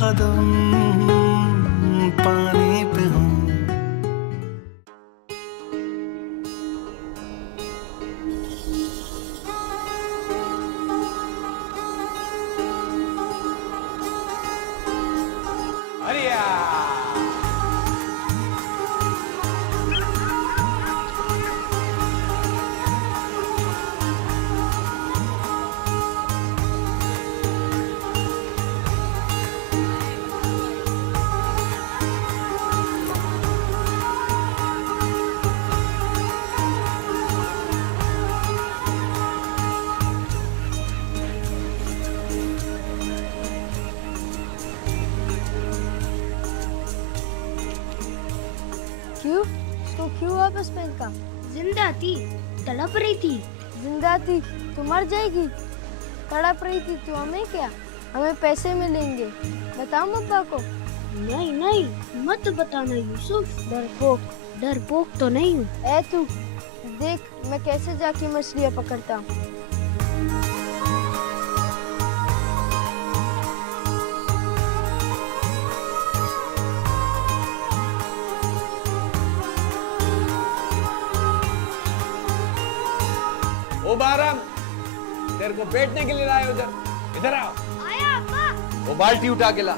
कदम पानी पे हूँ। क्यों? उसको क्यों वापस फेंका? जिंदा थी, तड़प रही थी। जिंदा थी तो मर जाएगी। तड़प रही थी तो हमें क्या? हमें पैसे मिलेंगे। बताओ अब्बा को। नहीं नहीं, मत बताना यूसुफ। डरपोक। डरपोक तो नहीं हूँ। ए तू देख मैं कैसे जाके मछलियाँ पकड़ता हूँ। ओ बारम, तेरे को बैठने के लिए लाए उधर। इधर आओ। आया अब्बा। वो बाल्टी उठा के ला।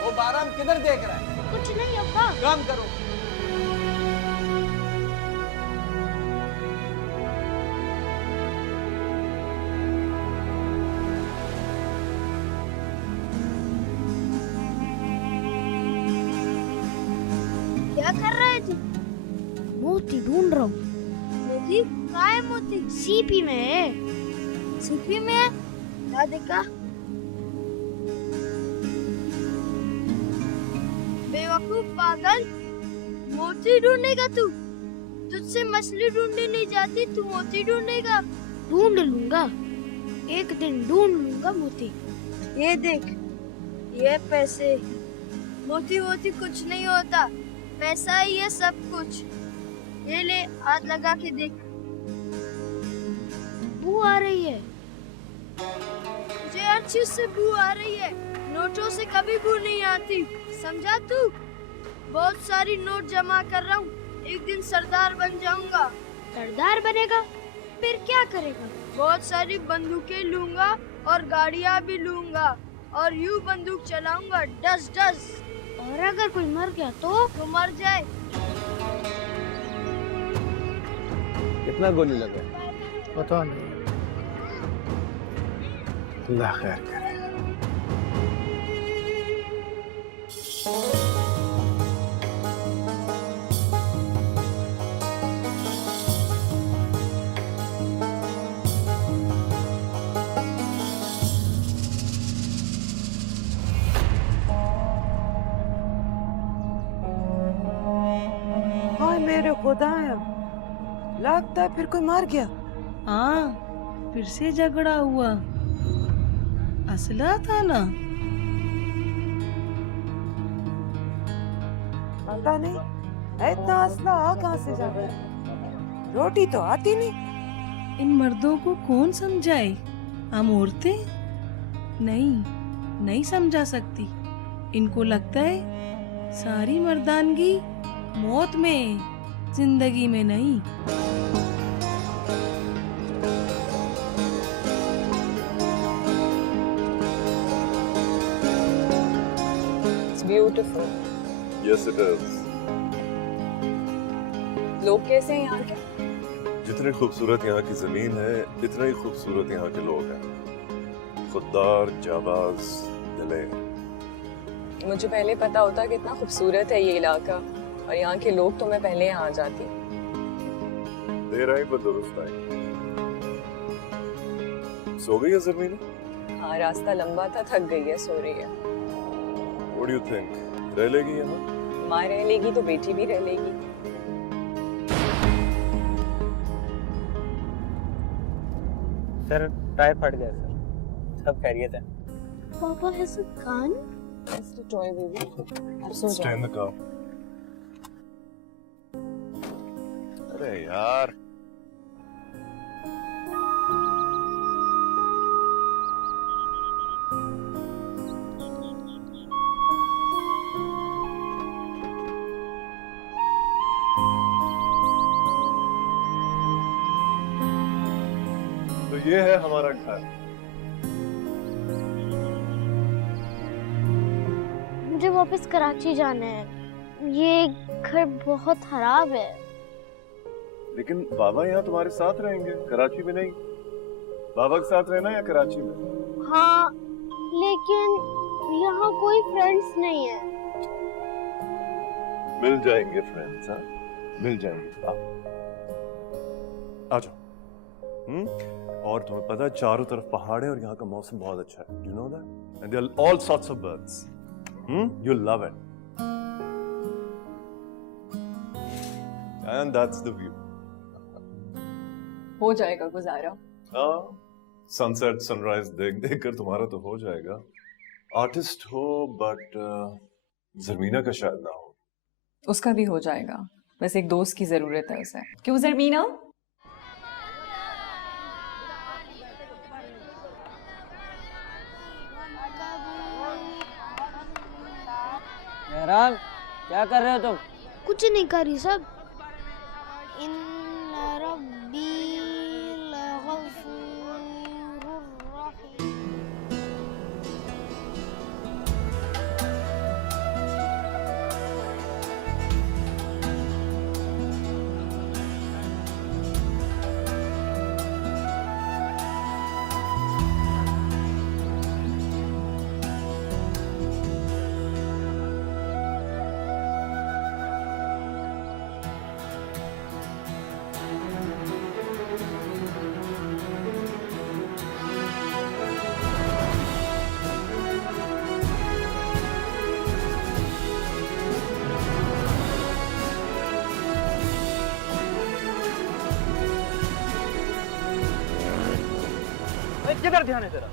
ओ बारम, किधर देख रहा है? कुछ नहीं अब्बा। काम करो। क्या कर रहे थे? मोती ढूंढ रहा हूँ। मोती? कहाँ है मोती? सीपी में है। सीपी में है? क्या देखा? बेवकूफ पागल, मोती ढूंढेगा तू? तुझसे मछली ढूंढने नहीं जाती, तू मोती ढूंढेगा? ढूंढ लूंगा, एक दिन ढूंढ लूंगा मोती। ये देख, ये पैसे। मोती वोती कुछ नहीं होता, पैसा ही है सब कुछ। ये ले, हाथ लगा के देख। बू आ रही है। मुझे हर चीज से बू आ रही है, नोटों से कभी बू नहीं आती, समझा तू? बहुत सारी नोट जमा कर रहा हूँ, एक दिन सरदार बन जाऊंगा। सरदार बनेगा? फिर क्या करेगा? बहुत सारी बंदूकें लूंगा और गाड़ियाँ भी लूंगा और यूं बंदूक चलाऊंगा, डस डस। और अगर कोई मर गया तो मर जाए। कितना गोली लगा? पता नहीं। अल्लाह खैर करे। हाय मेरे खुदाया, लगता है फिर कोई मर गया। हाँ, फिर से झगड़ा हुआ। असला था ना? पता नहीं इतना असला आ कहाँ से जा गया। रोटी तो आती नहीं। इन मर्दों को कौन समझाए? हम औरतें नहीं समझा सकती। इनको लगता है सारी मर्दानगी मौत में, जिंदगी में नहीं। It's beautiful. Yes, it is. लोग कैसे हैं यहाँ के? जितनी खूबसूरत यहाँ की जमीन है, इतने ही खूबसूरत यहाँ के लोग हैं। खुददार, जाबाज, दिलेर। मुझे पहले पता होता कि इतना खूबसूरत है ये इलाका और यहाँ के लोग, तो मैं पहले यहाँ आ जाती। देर आई पर दुरुस्त आई। सो गई है ज़मीन? हाँ, रास्ता लंबा था, थक गई है, सो रही है। What do you think? रह लेगी यहाँ? माँ रह लेगी तो बेटी भी रह लेगी। सर टायर फट गया सर, सब खैरियत है। पापा has a gun? It's the toy baby. अब सो Stay जाओ। in the car. अरे यार तो ये है हमारा घर। मुझे वापस कराची जाना है। ये घर बहुत खराब है। लेकिन बाबा यहाँ तुम्हारे साथ रहेंगे, कराची में नहीं। बाबा के साथ रहना या कराची में? हाँ, लेकिन यहाँ कोई फ्रेंड्स नहीं है। मिल जाएंगे फ्रेंड्स, हाँ मिल जाएंगे। आ जाओ। और तुम्हें पता है चारों तरफ पहाड़ है और यहाँ का मौसम बहुत अच्छा है। Do you know that? And there are all sorts of birds. You'll love it. And that's the view. हो जाएगा गुजारा। हाँ, सनसेट सनराइज देख देख कर तुम्हारा तो हो जाएगा। आर्टिस्ट हो बट जरमीना का शायद ना हो। उसका भी हो जाएगा, बस एक दोस्त की जरूरत है उसे। क्यों जरमीना? मेहरान, क्या कर रहे हो तुम? कुछ नहीं करी सब। इन्ना रब्बी लगफूरुर रहीम। किधर ध्यान है तेरा?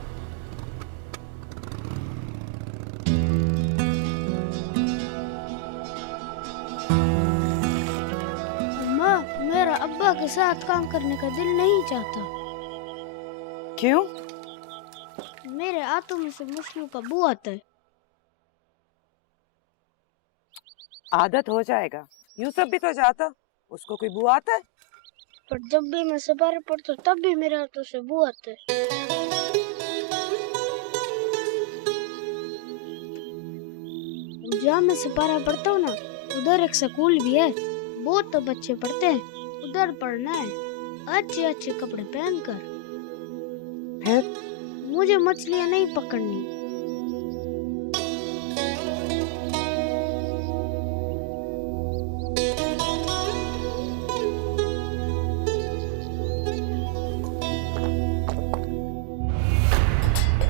अम्मा, मेरा अब्बा के साथ काम करने का दिल नहीं चाहता। क्यों? मेरे हाथों में से मुश्किल का बू आता है। आदत हो जाएगा। यूसुफ भी तो जाता, उसको कोई बुआ आता है? पर जब भी मैं सवार पड़ता तब भी मेरे हाथों से बू आता है। जहाँ मैं सिपारा पढ़ता हूँ ना, उधर एक स्कूल भी है। बहुत तो बच्चे पढ़ते हैं, उधर पढ़ना है अच्छे अच्छे कपड़े पहनकर। फिर मुझे मछलियाँ नहीं पकड़नी।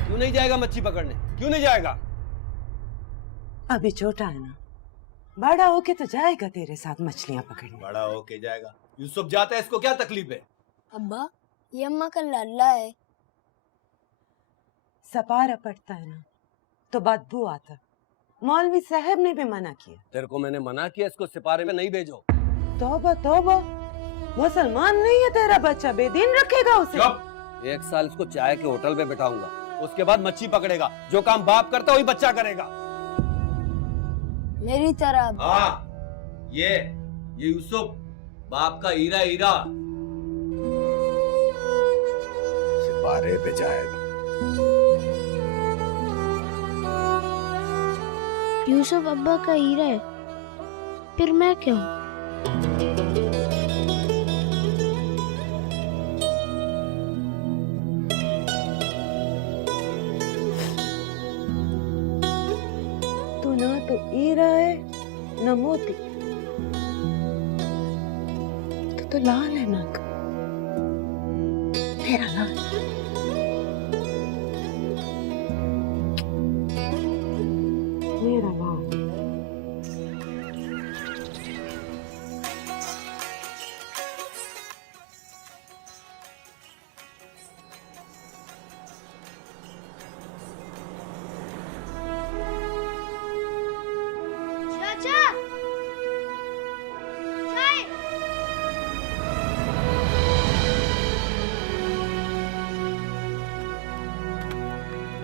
क्यों नहीं जाएगा मच्छी पकड़ने? क्यों नहीं जाएगा? अभी छोटा है ना, बड़ा होके तो जाएगा तेरे साथ मछलियाँ पकड़ने। बड़ा होके जाएगा। यूसुफ जाता है, इसको क्या तकलीफ है? अब्बा, ये अम्मा का लाला है। सपारा पड़ता है ना तो बदबू आता। मौलवी साहब ने भी मना किया। तेरे को मैंने मना किया इसको सिपारे में नहीं भेजो। तौबा तौबा, मुसलमान नहीं है तेरा बच्चा, बेदीन रखेगा उसे। चुप! 1 साल इसको चाय के होटल में बिठाऊंगा, उसके बाद मच्छी पकड़ेगा। जो काम बाप करता वही बच्चा करेगा। मेरी तरह। हाँ, ये यूसुफ बाप का हीरा हीरा सिपारे पे जाएगा। यूसुफ अब्बा का हीरा है, फिर मैं क्यों? तू ना तो हीरा है न मोती, तो लाल है नाक, मेरा लाल। मेरा लाल।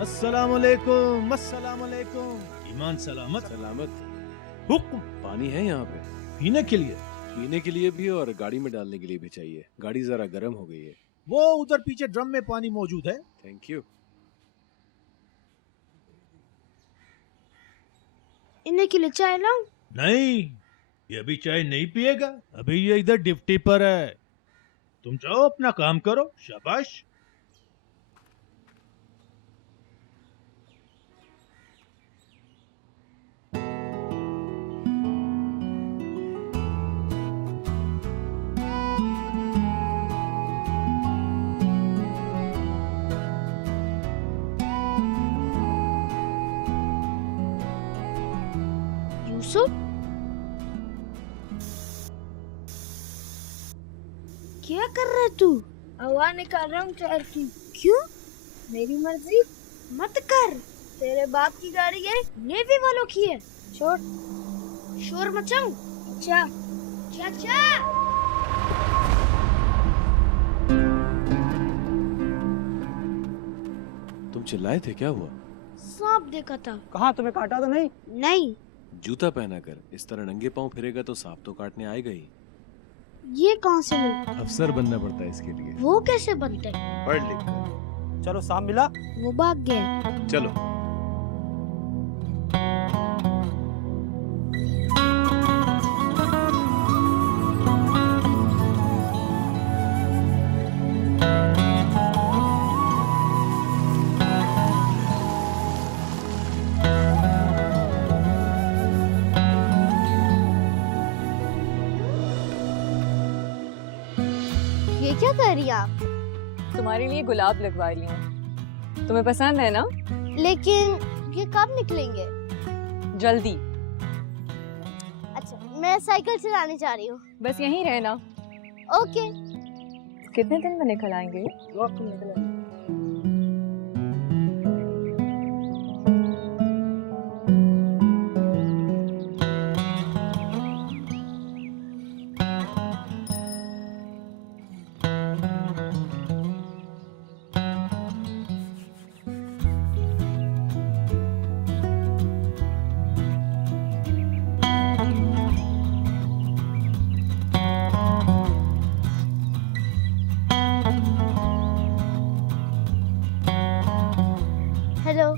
अस्सलाम वालेकुम, अस्सलाम वालेकुम। ईमान सलामत? सलामत। हुक्म? पानी है यहाँ पे पीने के लिए? पीने के लिए भी और गाड़ी में डालने के लिए भी चाहिए। गाड़ी जरा गर्म हो गई है। वो उधर पीछे ड्रम में पानी मौजूद है। Thank you. इन्हें के लिए चाय लाऊं? नहीं, ये अभी चाय नहीं पिएगा। अभी ये इधर ड्यूटी पर है। तुम जाओ अपना काम करो। शाबाश। यूसुफ, क्या कर रहा है तू? हवा निकाल रहा हूँ टायर की। क्यों? मेरी मर्जी। मत कर। तेरे बाप की गाड़ी है, नेवी वालों की है। छोड़। शोर मचाऊं? अच्छा। चाचा, तुम चिल्लाए थे, क्या हुआ? सांप देखा था। कहाँ, तुम्हें काटा तो नहीं? नहीं। जूता पहना कर इस तरह नंगे पांव फिरेगा तो सांप तो काटने आएगा ही। ये कहाँ से मिला? अफसर बनना पड़ता है इसके लिए। वो कैसे बनते हैं? पढ़ लिख कर। चलो, सांप मिला? वो भाग गया। चलो। ये क्या कर रही हैं आप? तुम्हारे लिए गुलाब लगवा रही हूँ, तुम्हें पसंद है ना? लेकिन ये कब निकलेंगे? जल्दी। अच्छा, मैं साइकिल चलाने जा रही हूँ। बस यहीं रहना। ओके। कितने दिन में निकल आएंगे? हेलो।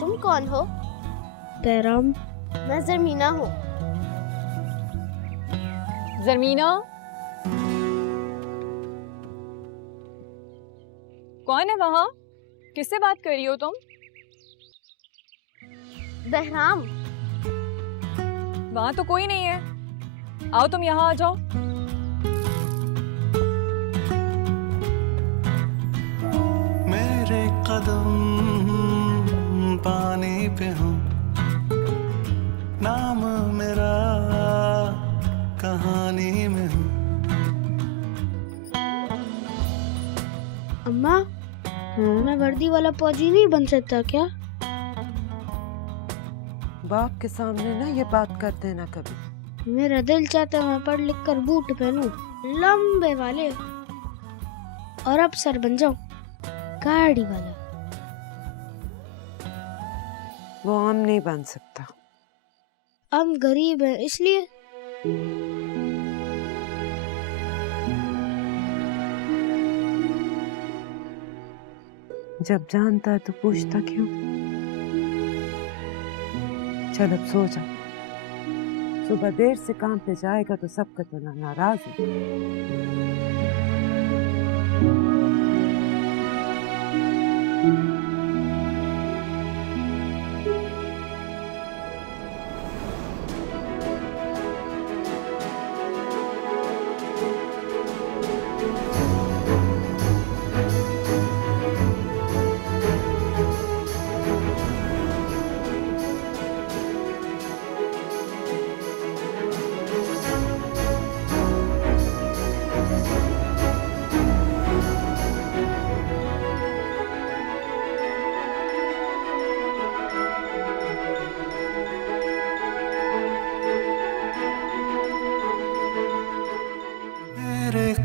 तुम कौन हो? बैराम। मैं जरमीना हूँ। जरमीना? कौन है वहाँ? किससे बात कर रही हो तुम? बहराम। वहाँ तो कोई नहीं है। आओ तुम यहाँ आ जाओ। मेरे कदम पानी पे हो, नाम मेरा कहानी में हो। अम्मा, मैं वर्दी वाला फौजी नहीं बन सकता क्या? बाप के सामने ना ये बात कर देना कभी। मेरा दिल चाहता है मैं पढ़ लिख कर बूट पहनूं, लंबे वाले, और अफसर बन जाऊं, गाड़ी वाला। वो हम नहीं बन सकता। हम गरीब हैं इसलिए। जब जानता है तो पूछता क्यों? चल अब सो जा। सुबह देर से काम पे जाएगा तो सबका तो नाराज है।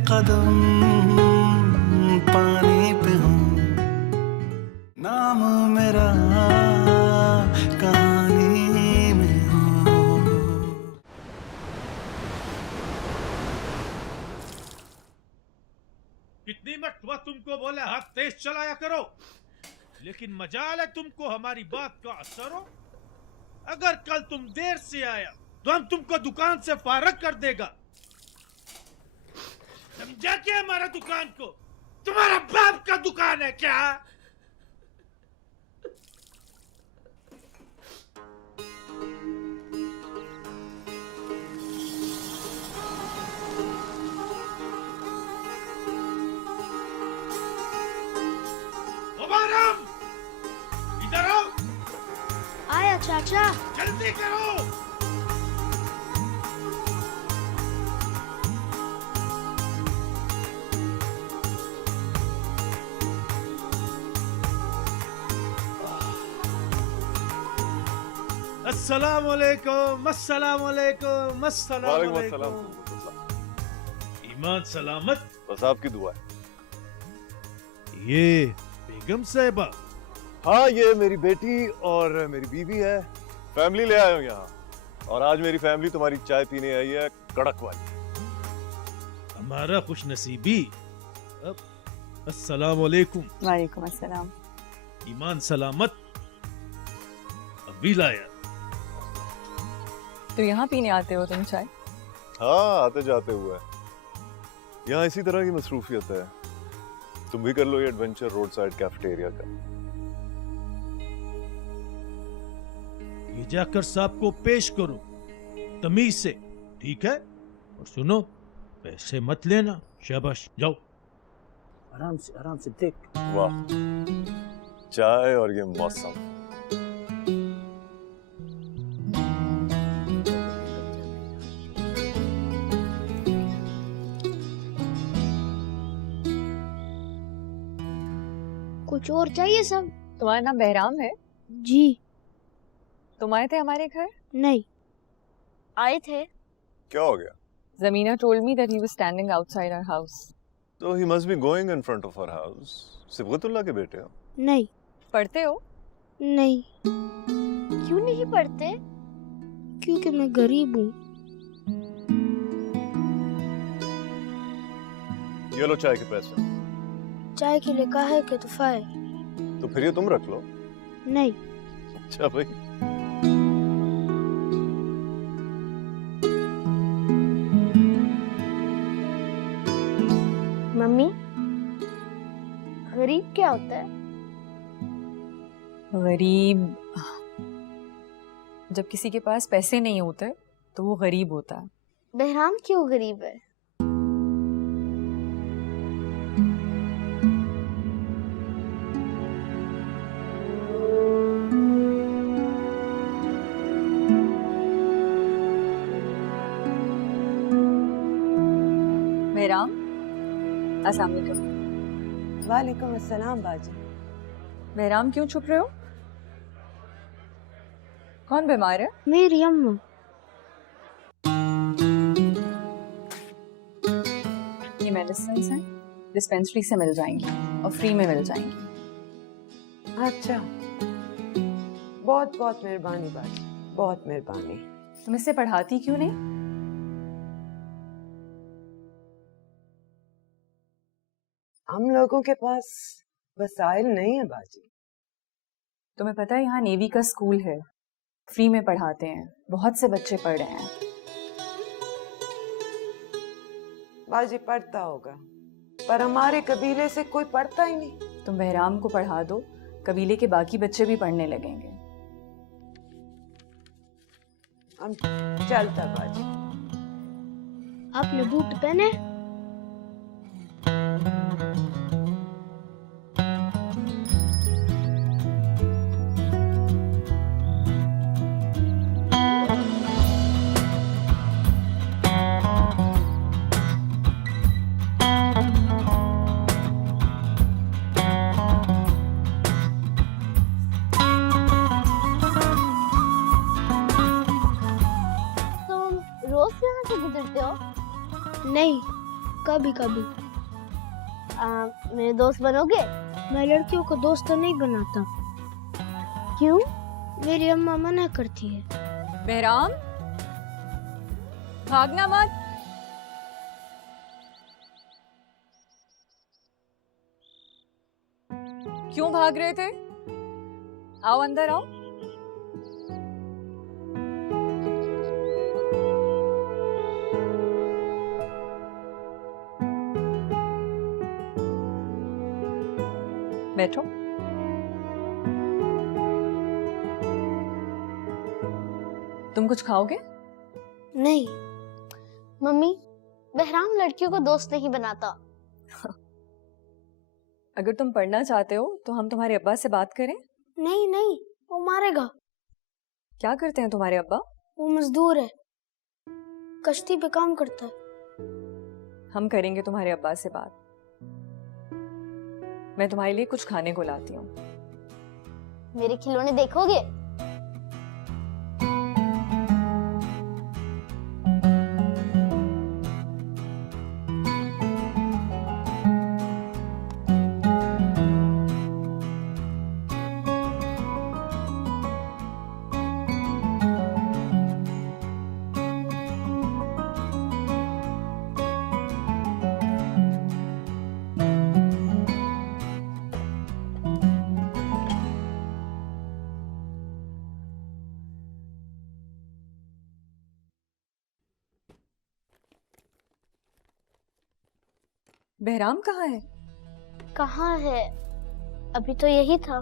कदम पानी पे हूँ, नाम मेरा कहानी में हो। कितनी मरतबा तुमको बोले हाथ तेज चलाया करो, लेकिन मजाल है तुमको हमारी बात का असर हो। अगर कल तुम देर से आया तो हम तुमको दुकान से फारग कर देगा। समझा क्या हमारा दुकान को? तुम्हारा बाप का दुकान है क्या? इधर आओ, आया चाचा। जल्दी करो। अस्सलाम वालेकुम, अस्सलाम वालेकुम, अस्सलाम वालेकुम वालेकुम। अस्सलाम। ईमान सलामत। बस आपकी दुआ है। ये बेगम साहिबा। हाँ, ये मेरी बेटी और मेरी बीवी है। फैमिली ले आया हूँ यहाँ, और आज मेरी फैमिली तुम्हारी चाय पीने आई है, कड़क वाली। हमारा खुश नसीबी। अस्सलाम वालेकुम। वालेकुम अस्सलाम। ईमान सलामत। अभी लाया। तो यहाँ पीने आते हो तुम चाय? हाँ, आते जाते हुए। यहाँ इसी तरह की मसरूफियत है। तुम भी कर लो ये एडवेंचर रोड साइड कैफेटेरिया का। ये जाकर साहब को पेश करो तमीज से, ठीक है? और सुनो, पैसे मत लेना। शाबाश, जाओ। आराम से देख। वाह, चाय और ये मौसम। कुछ और चाहिए सब? तुम्हारा नाम बहराम है? जी। तुम आए थे हमारे घर? नहीं, आए थे। क्या हो गया? Zamina told me that he was standing outside our house. So he must be going in front of our house. Sibgatullah के बेटे हो? नहीं। पढ़ते हो? नहीं। क्यों नहीं पढ़ते? क्योंकि मैं गरीब हूँ। ये लो चाय के पैसे। चाय के लिए कहा है कि तोहफा है। तो फिर ये तुम रख लो। नहीं। अच्छा भाई। मम्मी, गरीब क्या होता है? गरीब जब किसी के पास पैसे नहीं होते तो वो गरीब होता है। बहराम क्यों गरीब है? बहराम, अस्सलाम वालेकुम। वालेकुम अस्सलाम बाजी। बहराम, क्यों छुप रहे हो? कौन बीमार है? मेरी अम्मा। ये मेडिसिन हैं, डिस्पेंसरी से मिल जाएंगी और फ्री में मिल जाएंगी। अच्छा, बहुत बहुत मेहरबानी बाजी, बहुत मेहरबानी। तुम इससे पढ़ाती क्यों नहीं? हम लोगों के पास वसाइल नहीं है बाजी। तुम्हें पता है यहाँ नेवी का स्कूल है, फ्री में पढ़ाते हैं, बहुत से बच्चे पढ़ रहे हैं। बाजी पढ़ता होगा, पर हमारे कबीले से कोई पढ़ता ही नहीं। तुम बहराम को पढ़ा दो, कबीले के बाकी बच्चे भी पढ़ने लगेंगे। हम चलता बाजी। आपने बूट पहने? रोज यहाँ से गुजरते हो? नहीं, कभी कभी। मेरे दोस्त बनोगे? मैं लड़कियों को दोस्त तो नहीं बनाता। क्यों? मेरी अम्मा मना करती है। बहराम, भागना मत। क्यों भाग रहे थे? आओ अंदर आओ। बैठो। तुम कुछ खाओगे? नहीं मम्मी, बहराम लड़कियों को दोस्त नहीं बनाता। अगर तुम पढ़ना चाहते हो तो हम तुम्हारे अब्बा से बात करें। नहीं नहीं, वो मारेगा। क्या करते हैं तुम्हारे अब्बा? वो मजदूर है, कश्ती पे काम करता है। हम करेंगे तुम्हारे अब्बा से बात। मैं तुम्हारे लिए कुछ खाने को लाती हूँ। मेरे खिलौने देखोगे? बहराम कहाँ है? कहाँ है? अभी तो यही था।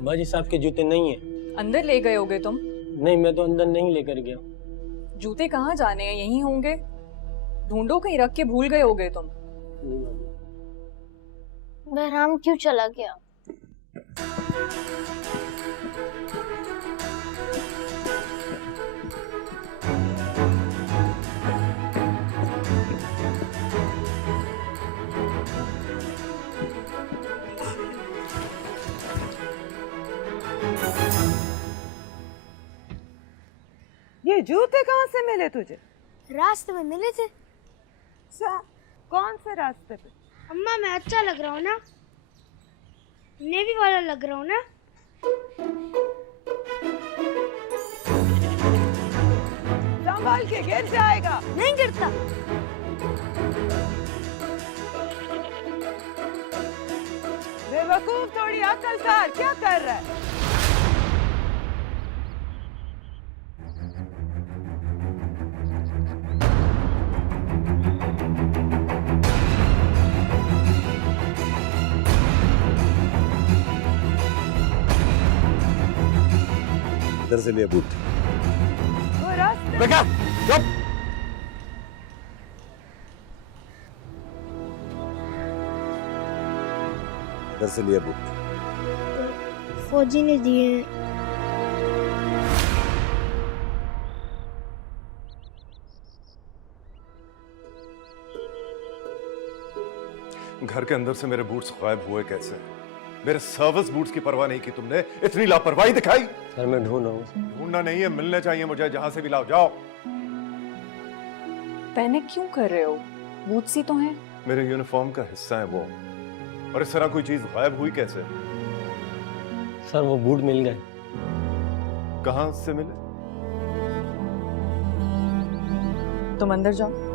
बाजी साहब के जूते नहीं है। अंदर ले गए होगे तुम? नहीं, मैं तो अंदर नहीं लेकर गया। जूते कहाँ जाने हैं? यहीं होंगे। ढूंढो, कहीं रख के भूल गए होगे तुम। बहराम क्यों चला गया? ये जूते कहाँ से मिले तुझे? रास्ते में मिले थे। कौन से रास्ते पे? अम्मा, मैं अच्छा लग रहा हूँ ना? नेवी वाला लग रहा हूँ ना? संभाल के, गिर जाएगा। नहीं गिरता। बेवकूफ, थोड़ी अकल कर। क्या कर रहा है? इधर से लिए बूट। वो रास्ते। बेटा चुप। इधर से लिए बूट। फौजी ने दिए। घर के अंदर से मेरे बूट्स गायब हुए कैसे? मेरे सर्विस बूट्स की परवाह नहीं की तुमने, इतनी लापरवाही दिखाई। सर मैं ढूंढ रहा हूँ। ढूंढना नहीं है, मिलने चाहिए मुझे। जहां से भी लाओ, जाओ। पैनिक क्यों कर रहे हो? बूट्स ही तो हैं। मेरे यूनिफॉर्म का हिस्सा है वो, और इस तरह कोई चीज गायब हुई कैसे? सर वो बूट मिल गए। कहां से मिले? तुम अंदर जाओ।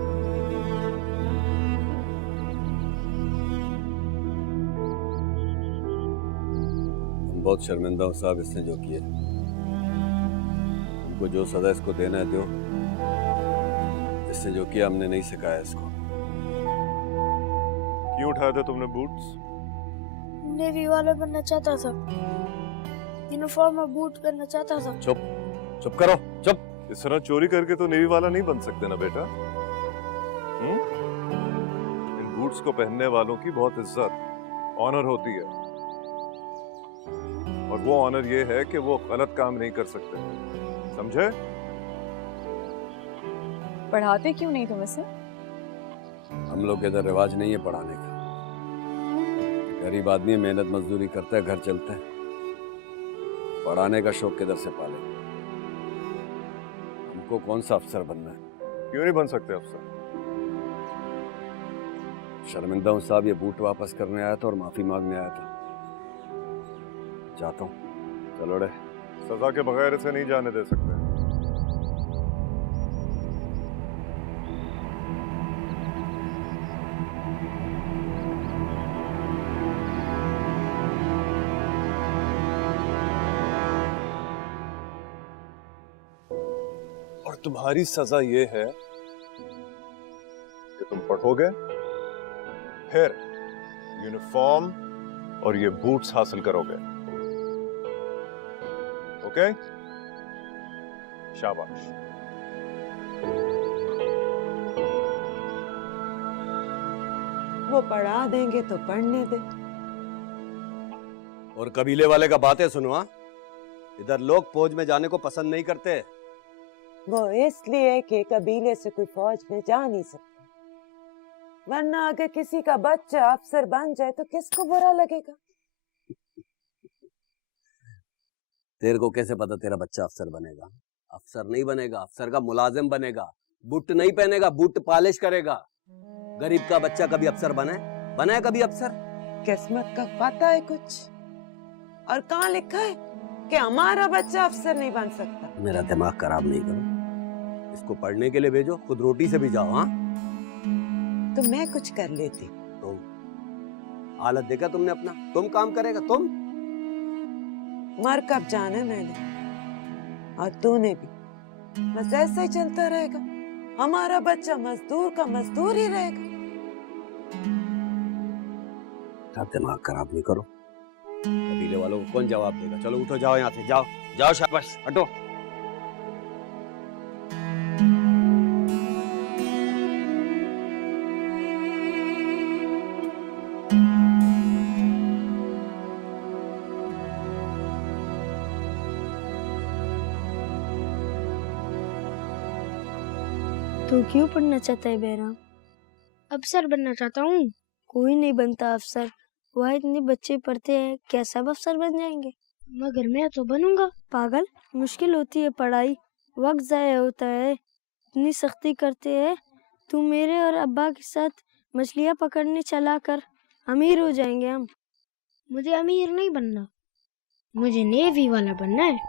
बहुत शर्मिंदा हूँ साहब इसने जो किया। हमको जो सजा इसको देना है दो। इसने जो किया हमने नहीं सिखाया इसको। क्यों उठाए थे तुमने बूट्स? नेवी वाला बनना चाहता था। यूनिफॉर्म और बूट पहनना चाहता था। चुप, चुप करो, चुप। इस तरह चोरी करके तो नेवी वाला नहीं बन सकते ना बेटा। इन बूट्स को पहनने वालों की बहुत इज्जत, ऑनर होती है, और वो ऑनर ये है कि वो गलत काम नहीं कर सकते, समझे? पढ़ाते क्यों नहीं तुम इसे? हम लोग के इधर रिवाज नहीं है पढ़ाने का। गरीब आदमी मेहनत मजदूरी करता है, घर चलता है। पढ़ाने का शौक किधर से पाले? हमको कौन सा अफसर बनना है? क्यों नहीं बन सकते अफसर? शर्मिंदा हूं साहब, ये बूट वापस करने आया था और माफी मांगने आया था। जाता हूं। चलो रे। सजा के बगैर इसे नहीं जाने दे सकते। और तुम्हारी सजा ये है कि तुम पढ़ोगे, फिर यूनिफॉर्म और ये बूट्स हासिल करोगे। ओके? शाबाश। वो पढ़ा देंगे तो पढ़ने दे। और कबीले वाले का बातें सुनो। हाँ, इधर लोग फौज में जाने को पसंद नहीं करते। वो इसलिए कि कबीले से कोई फौज में जा नहीं सकता, वरना अगर किसी का बच्चा अफसर बन जाए तो किसको बुरा लगेगा? तेरे को कैसे पता तेरा बच्चा अफसर बनेगा? अफसर नहीं बनेगा, अफसर का मुलाजिम बनेगा। बूट नहीं पहनेगा, बूट पॉलिश करेगा। गरीब का बच्चा कभी अफसर बने कभी अफसर? किस्मत का पता है कुछ? और कहाँ लिखा है कि हमारा बच्चा अफसर नहीं बन सकता? मेरा दिमाग खराब नहीं करो। इसको पढ़ने के लिए भेजो, खुद रोटी से भी जाओ। हाँ, तो मैं कुछ कर लेती। तुम हालत देखा तुमने अपना? तुम काम करेगा तुम? मर कब जाना मैंने और तूने भी। बस ऐसा ही चलता रहेगा। हमारा बच्चा मजदूर का मजदूर ही रहेगा। दिमाग खराब नहीं करो। कबीले वालों को कौन जवाब देगा? चलो उठो, जाओ यहाँ से, जाओ जाओ, शाबाश, हटो। तू क्यों पढ़ना चाहता है बेराम? अफसर बनना चाहता हूँ। कोई नहीं बनता अफसर। वह इतने बच्चे पढ़ते हैं, क्या सब अफसर बन जाएंगे? मगर मैं तो बनूंगा। पागल, मुश्किल होती है पढ़ाई, वक्त जाया होता है, इतनी सख्ती करते हैं। तू मेरे और अब्बा के साथ मछलियाँ पकड़ने चला कर, अमीर हो जाएंगे हम। मुझे अमीर नहीं बनना, मुझे नेवी वाला बनना है।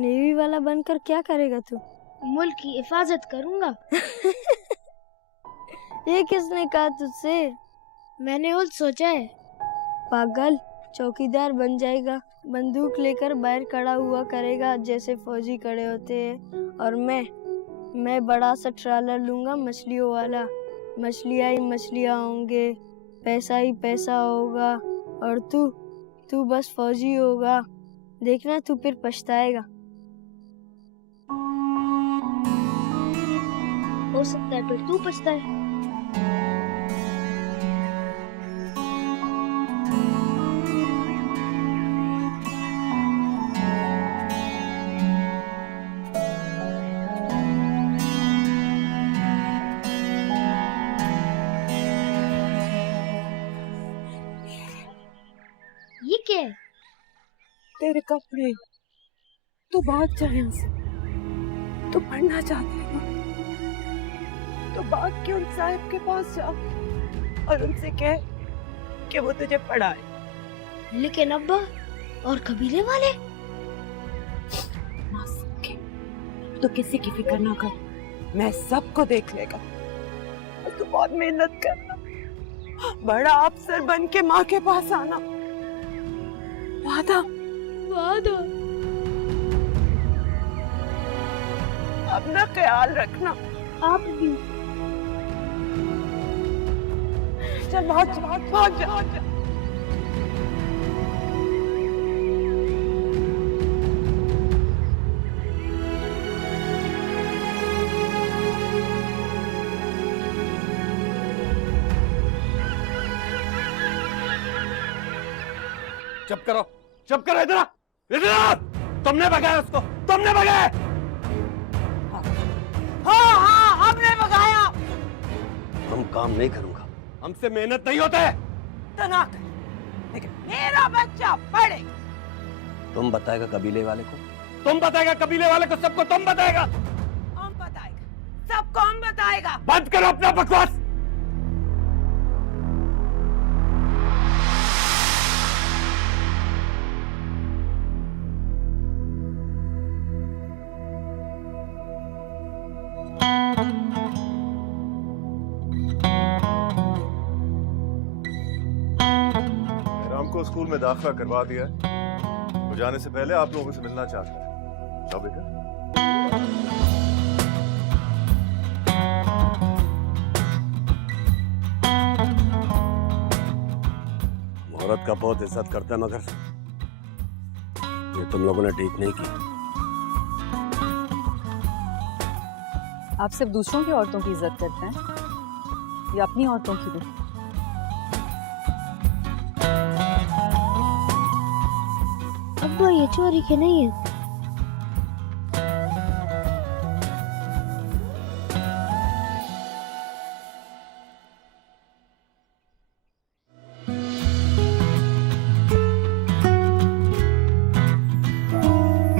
नेवी वाला बनकर क्या करेगा तू? मुल्क की हिफाजत करूंगा। ये किसने कहा तुझसे? मैंने खुद सोचा है। पागल, चौकीदार बन जाएगा, बंदूक लेकर बाहर खड़ा हुआ करेगा जैसे फौजी खड़े होते हैं। और मैं बड़ा सा ट्रालर लूंगा मछलियों वाला। मछलियाँ ही मछलियाँ होंगे, पैसा ही पैसा होगा, और तू बस फौजी होगा। देखना तू फिर पछताएगा। हो सकता है फिर तू पछताए। ये क्या है? तेरे कपड़े। तू भाग जा यहाँ से। तू पढ़ना चाहती है ना? तो भाग के उन साहब के पास जा और उनसे कह कि वो तुझे पढ़ाए। लेकिन अब्बा और कबीले वाले? तो किसी की फिक्र ना कर, मैं सबको देख लेगा। और तू बहुत मेहनत करना, बड़ा अफसर बन के माँ के पास आना। वादा? अपना ख्याल रखना। आप भी। चल भाग जा। चुप करो, इधर आ। तुमने भगाया उसको, तुमने भगाया। हाँ, हमने भगाया। हम काम नहीं करूंगा, हमसे मेहनत नहीं होता है। तो ना कर, लेकिन मेरा बच्चा पढ़े। तुम बताएगा कबीले वाले को? तुम बताएगा कबीले वाले को, सबको तुम बताएगा? कौन बताएगा? सब कौन बताएगा? बंद करो अपना बकवास। राम को स्कूल में दाखिला करवा दिया है। वो जाने से पहले आप लोगों से मिलना चाहता है। जाओ बेटा। औरत का बहुत इज्जत करता है, मगर ये तुम लोगों ने ठीक नहीं की। आप सिर्फ दूसरों की औरतों की इज्जत करते हैं या अपनी औरतों की भी? अब्बा ये चोरी के नहीं है।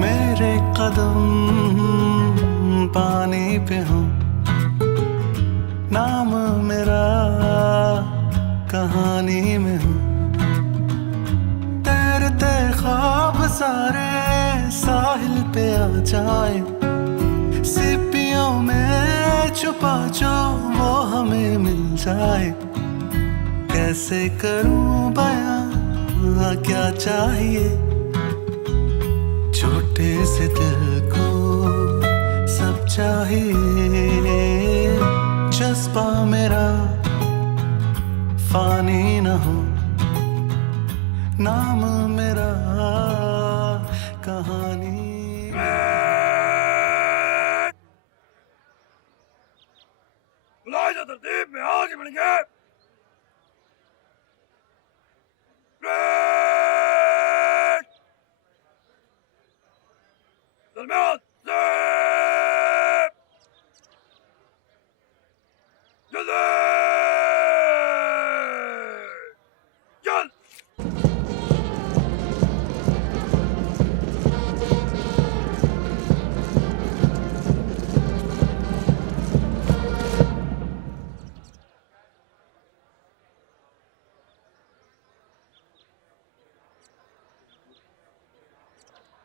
मेरे कदम पानी पे हो, नाम मेरा कहानी में हो। तैरते ख्वाब सारे साहिल पे आ जाए, सीपियों में छुपा जो वो हमें मिल जाए। कैसे करूं बयां क्या चाहिए, छोटे से दिल को सब चाहिए। जज्बा मेरा फानी न हो, नाम मेरा कहानी। मुलाहिजा तरतीब में आगे बढ़ेंगे। दरमियान से जल्दी चल।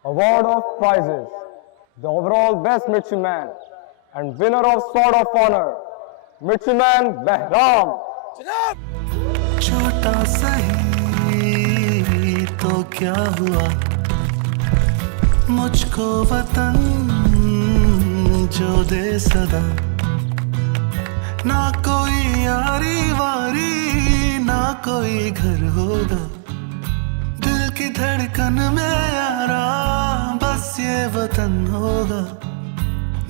Award of prizes. The overall best midshipman and winner of Sword of Honor, Midshipman Behram. छोटा सही तो क्या हुआ, मुझको वतन जो दे सदा। ना कोई यारी वारी, ना कोई घर होगा, दिल की धड़कन में यारा बस ये वतन होगा।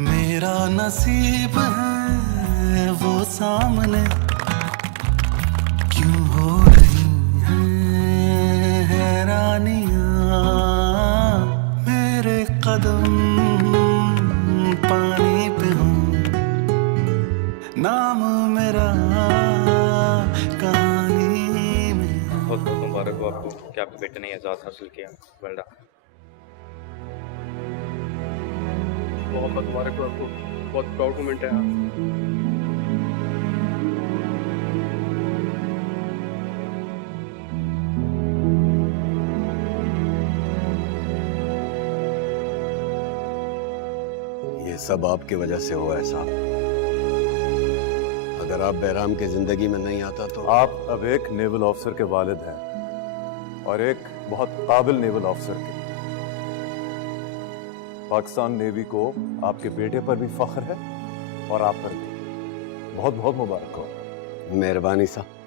मेरा नसीब है वो सामने, क्यों हो रही हैं हैरानियां। मेरे कदम पानी पे हो, नाम मेरा कहानी में। बहुत बहुत मुबारक हो आपको कि आपके बेटे ने एजाज़ हासिल किया। Well done. बहुत बहुत मुबारक हो आपको, बहुत प्राउड मोमेंट है। ये सब आपकी वजह से हुआ है साहब। अगर आप बहराम की जिंदगी में नहीं आता तो। आप अब एक नेवल ऑफिसर के वालिद हैं और एक बहुत काबिल नेवल ऑफिसर के। पाकिस्तान नेवी को आपके बेटे पर भी फख्र है और आप पर भी। बहुत बहुत मुबारक हो। मेहरबानी साहब।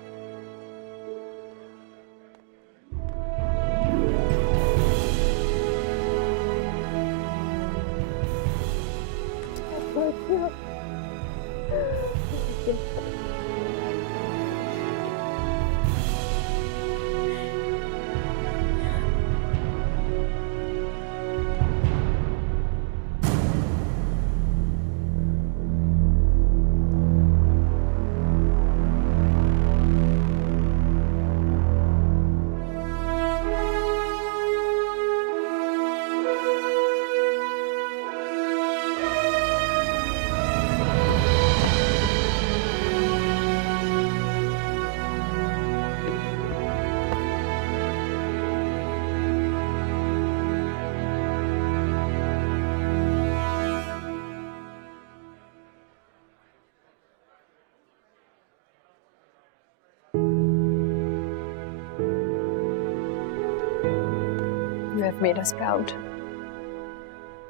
You have made us proud.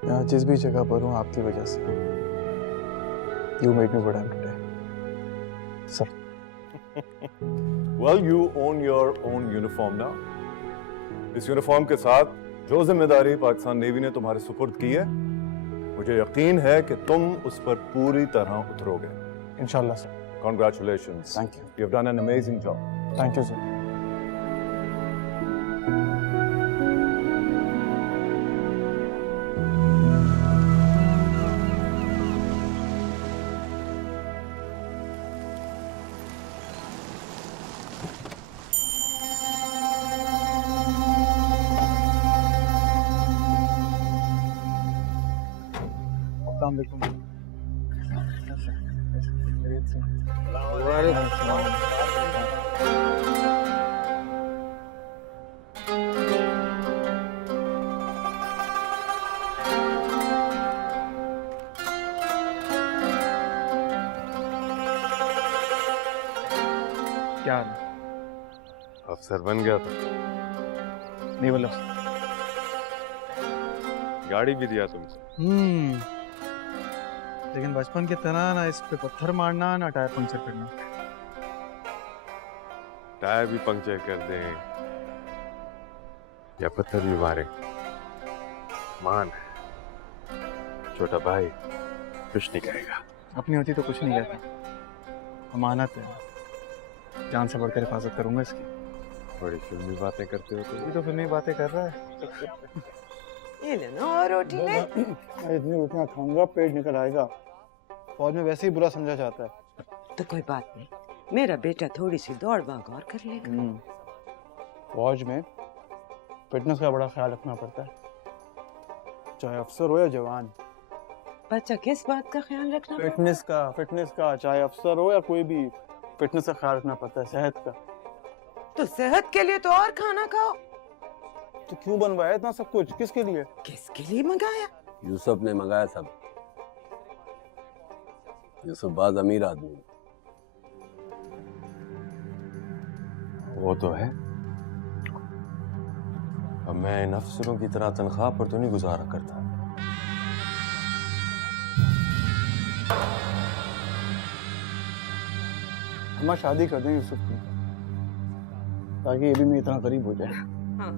यहाँ जिस भी जगह पर हूँ आपकी वजह से। You made me what I am today. Sir. Well, you own your own uniform now. इस यूनिफॉर्म के साथ जो जिम्मेदारी पाकिस्तान नेवी ने तुम्हारे सुपुर्द की है, मुझे यकीन है कि तुम उस पर पूरी तरह उतरोगे। इंशाल्लाह sir. Congratulations. Thank you. You have done an amazing job. Thank you, sir. अस्सलाम वालेकुम। क्या हाल है? अफसर बन गया था। नहीं बोला। गाड़ी भी दिया तुमसे। लेकिन बचपन की तरह ना इस पे पत्थर मारना ना टायर पंक्चर करना। टायर भी पंक्चर कर दे या पत्थर भी मारे, मान छोटा भाई कुछ नहीं करेगा। अपनी होती तो कुछ नहीं कहता। अमानत है, जान से बढ़कर हिफाजत करूंगा इसकी। बड़ी फिल्मी बातें करते हो तुम। तो फिल्मी बातें कर रहा है। ये लेना और रोटी ले। इतनी रोटियां खाऊंगा पेट निकल आएगा। फौज में वैसे ही बुरा समझा जाता है। तो कोई बात नहीं, मेरा बेटा थोड़ी सी दौड़ भाग और कर लेगा। फौज में फिटनेस का बड़ा ख्याल रखना पड़ता है, चाहे अफसर हो या जवान। बच्चा किस बात का ख्याल रखना? फिटनेस का चाहे अफसर हो या कोई भी, फिटनेस का ख्याल रखना पड़ता है, सेहत का। तो सेहत के लिए तो और खाना खाओ। तो क्यों बनवाया इतना सब कुछ? किसके लिए? किसके लिए मंगाया? यूसुफ ने मंगाया सब। यूसुफ बाज अमीर आदमी। वो तो है, अब मैं इन अफसरों की तरह तनख्वाह पर तो नहीं गुजारा करता। हम शादी कर दें यूसुफ की, ताकि ये भी मेरी इतना करीब हो जाए। हाँ,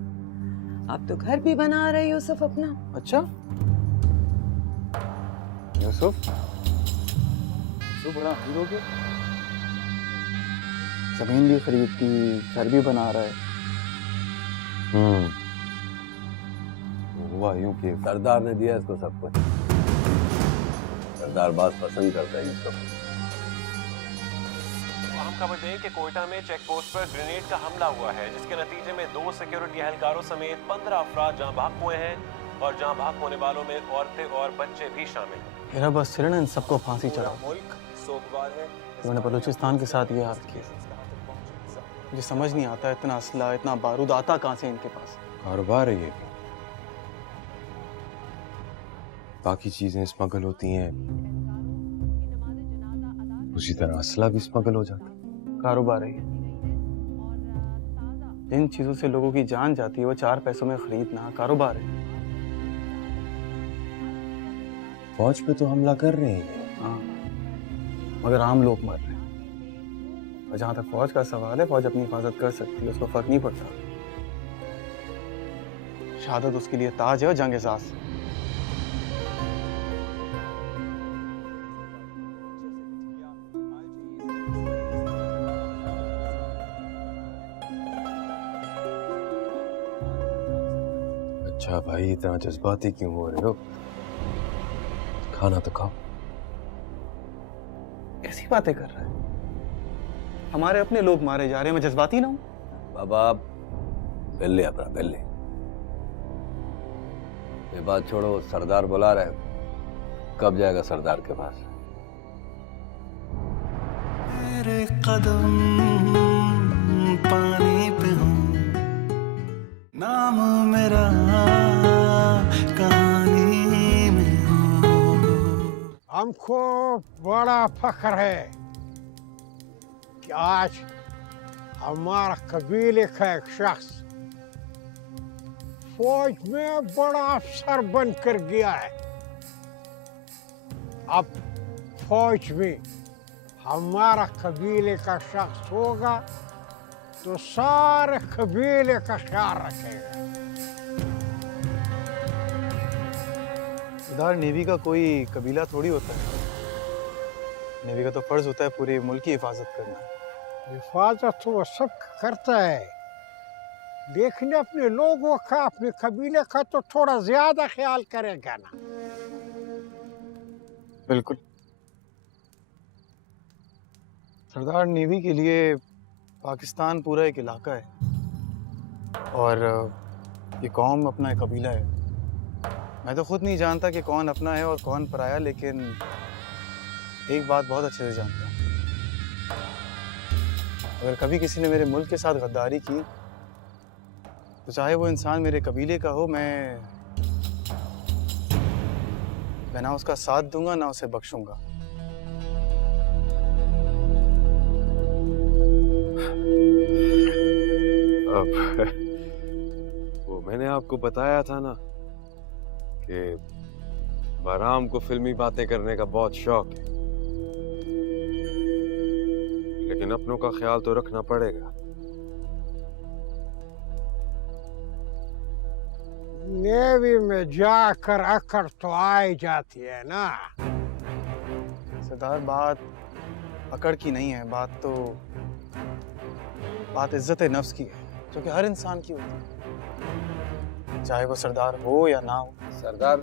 आप तो घर भी बना रहे यूसुफ अपना। अच्छा, यूसुफ तो बड़ा हीरो के, जमीन भी खरीदती, घर भी बना रहा है। हुआ यूं कि सरदार ने दिया इसको सब कुछ। सरदार बात पसंद करता है यूसुफ। हम खबर दें कि कोयटा में चेक पोस्ट पर ग्रेनेड का हमला हुआ है, जिसके नतीजे में 2 सिक्योरिटी एहलकारों समेत 15 अफराद जहां भाग हुए हैं और जहां भाग होने वालों में औरतें और बच्चे भी शामिल हैं। मेरा बस सिर्फ इन सबको फांसी चढ़ाओ। मुल्क सोगवार है। मैंने बलूचिस्तान के साथ ये हाथ किया। मुझे समझ नहीं आता इतना असला, इतना बारूद आता कहाँ से इनके पास। कारोबार है ये भी। बाकी चीजें स्मगल होती हैं, उसी तरह असला भी स्मगल हो जाता है। कारोबार है ये। जिन चीजों से लोगों की जान जाती है वो 4 पैसों में खरीदना कारोबार है। फौज पे तो हमला कर रहे हैं। हाँ, मगर आम लोग मर रहे हैं। और जहां तक फौज का सवाल है, फौज अपनी हिफाजत कर सकती है, उसको फर्क नहीं पड़ता। शहादत उसके लिए ताज है और जंग एहसास। अच्छा भाई, इतना जज्बाती क्यों हो रहे हो? खाना तो खाओ। ऐसी बातें कर रहा है। हमारे अपने लोग मारे जा रहे हैं, मैं जज्बाती ना हूं? बाबा बेल्ले अपना बेल्ले, ये बात छोड़ो। सरदार बुला रहे, कब जाएगा सरदार के पास? मेरे कदम पानी पे हूँ, नाम मेरा कहानी में हो। हमको बड़ा फख्र है कि आज हमारा कबीले का एक शख्स फौज में बड़ा अफसर बनकर गया है। अब फौज में हमारा कबीले का शख्स होगा तो सारे कबीले का ख्याल रखेगा। सरदार, नेवी का कोई कबीला थोड़ी होता है। नेवी का तो फर्ज होता है पूरे मुल्क की हिफाजत करना। हिफाजत तो वो सब करता है, लेकिन अपने लोगों का, अपने कबीले का तो थोड़ा ज्यादा ख्याल करेगा ना। बिल्कुल सरदार, नेवी के लिए पाकिस्तान पूरा एक इलाका है और ये कौम अपना एक कबीला है। मैं तो खुद नहीं जानता कि कौन अपना है और कौन पराया, लेकिन एक बात बहुत अच्छे से जानता हूँ, अगर कभी किसी ने मेरे मुल्क के साथ गद्दारी की तो चाहे वो इंसान मेरे कबीले का हो, मैं ना उसका साथ दूंगा ना उसे बख्शूंगा। अब वो मैंने आपको बताया था ना कि बहराम को फिल्मी बातें करने का बहुत शौक है, लेकिन अपनों का ख्याल तो रखना पड़ेगा। नेवी में जाकर अकड़ तो आ ही जाती है ना। सरदार, बात अकड़ की नहीं है, बात इज्जत नफ्स की है, जो कि हर इंसान की होती है, चाहे वो सरदार हो या ना हो। सरदार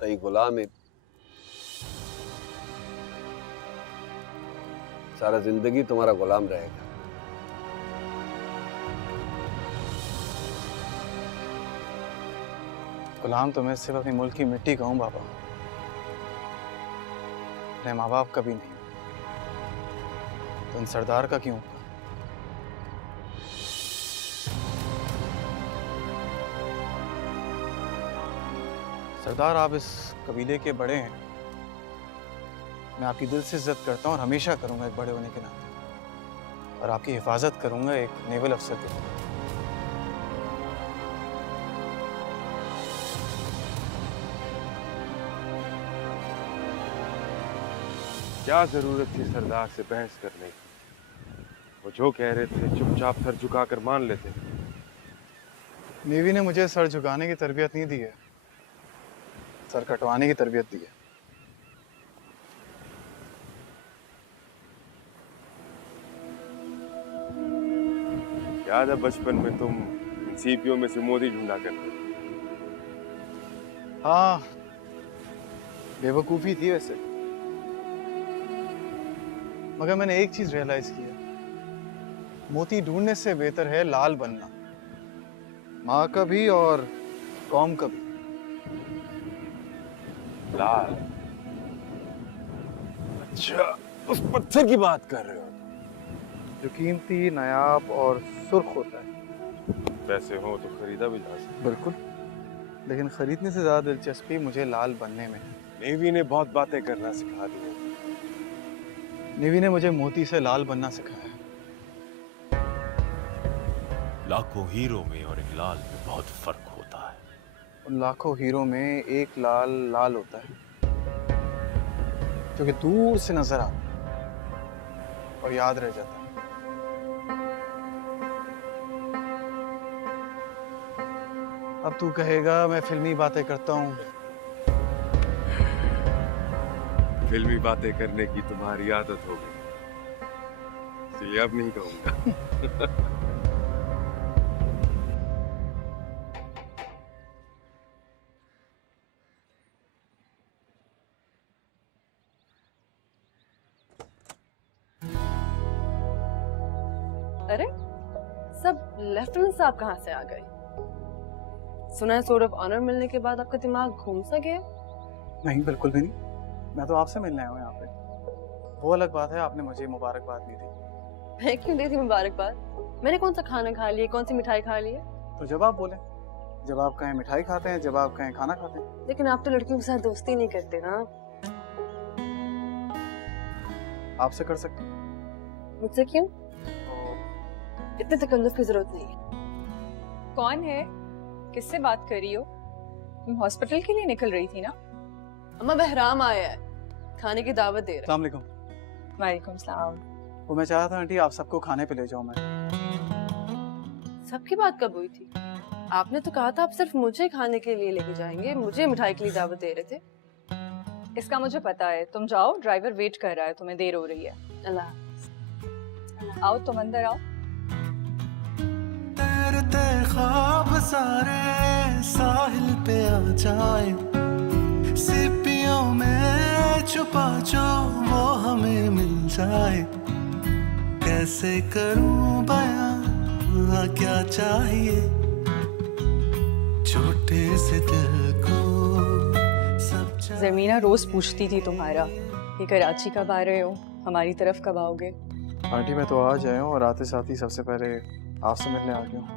तई गुलाम है, सारा जिंदगी तुम्हारा गुलाम रहेगा। गुलाम तो मैं सिर्फ अपने मुल्क की मिट्टी का हूँ बाबा, अपने माँ बाप का भी नहीं। तो इन सरदार का क्यों? सरदार, आप इस कबीले के बड़े हैं, मैं आपकी दिल से इज्जत करता हूँ और हमेशा करूंगा एक बड़े होने के नाते, और आपकी हिफाजत करूंगा एक नेवल अफसर के तौर पर। क्या जरूरत थी सरदार से बहस करने की? वो जो कह रहे थे चुपचाप सर झुकाकर मान लेते। नेवी ने मुझे सर झुकाने की तरबियत नहीं दी है, सर कटवाने की तरबियत दी है। याद है बचपन में तुम सीपियों में से मोदी ढूंढा करते थे? हाँ, बेवकूफ़ी थी वैसे, मगर मैंने एक चीज रियलाइज की है, मोती ढूंढने से बेहतर है लाल बनना, माँ का भी और कौम का भी। लाल? अच्छा, उस पत्थर की बात कर रहे हो जो कीमती, नायाब और सुर्ख होता है। पैसे हो तो खरीदा भी जा सकता। बिल्कुल, लेकिन खरीदने से ज्यादा दिलचस्पी मुझे लाल बनने में है। नेवी ने बहुत बातें करना सिखा दी है। नेवी ने मुझे मोती से लाल बनना सिखाया। लाखों हीरो में और एक लाल में बहुत फर्क होता है। उन लाखों हीरो में एक लाल लाल होता है जो कि दूर से नजर आता है और याद रह जाता है। अब तू कहेगा मैं फिल्मी बातें करता हूँ। फिल्मी बातें करने की तुम्हारी आदत हो गई, इसलिए अब नहीं कहूंगा। अरे, सब लेफ्टिनेंट साहब कहाँ से आ गए? सुना है सोर्ड ऑफ ऑनर मिलने के बाद आपका दिमाग घूम सा गया? नहीं, बिल्कुल भी नहीं। मैं तो आपसे मिलने आया हूँ यहाँ पे। वो अलग बात है, आपने मुझे मुबारकबाद नहीं दी। मैं क्यों दी थी मुबारकबाद? मैंने कौन सा खाना खा लिया, कौन सी मिठाई खा ली है? तो जब आप बोले, जब आप कहें मिठाई खाते हैं, जब आप कहें खाना खाते हैं। लेकिन आप तो लड़कियों के साथ दोस्ती नहीं करते ना। आपसे कर सकते? मुझसे क्यों? इतने तकल्लुफ की जरूरत नहीं है। कौन है? किससे बात कर रही हो? तुम हॉस्पिटल के लिए निकल रही थी ना? अम्मा बहराम आया है, खाने की दावत दे रहा है। अस्सलाम वालेकुम। वालेकुम सलाम। वो मैं चाह रहा था आंटी आप सबको खाने पे ले जाऊं मैं। सबकी बात कब हुई थी? आपने तो कहा था आप सिर्फ मुझे खाने के लिए लेके जाएंगे, मुझे मिठाई के लिए दावत दे रहे थे। इसका मुझे पता है, तुम जाओ, ड्राइवर वेट कर रहा है, तुम्हें देर हो रही है। अल्लाह। आओ तुम अंदर आओ। तैरते ख्वाब सारे साहिल पे आ जाए, सीपियों में छुपा जो वो हमें मिल जाए, कैसे करूं बयां क्या चाहिए छोटे से दिल को सब ज़मीना रोज पूछती थी तुम्हारा कि कराची कब आ रहे हो, हमारी तरफ कब आओगे। आंटी मैं तो आज आया हूँ और आते साथ ही सबसे पहले आपसे मिलने आ गया हूँ।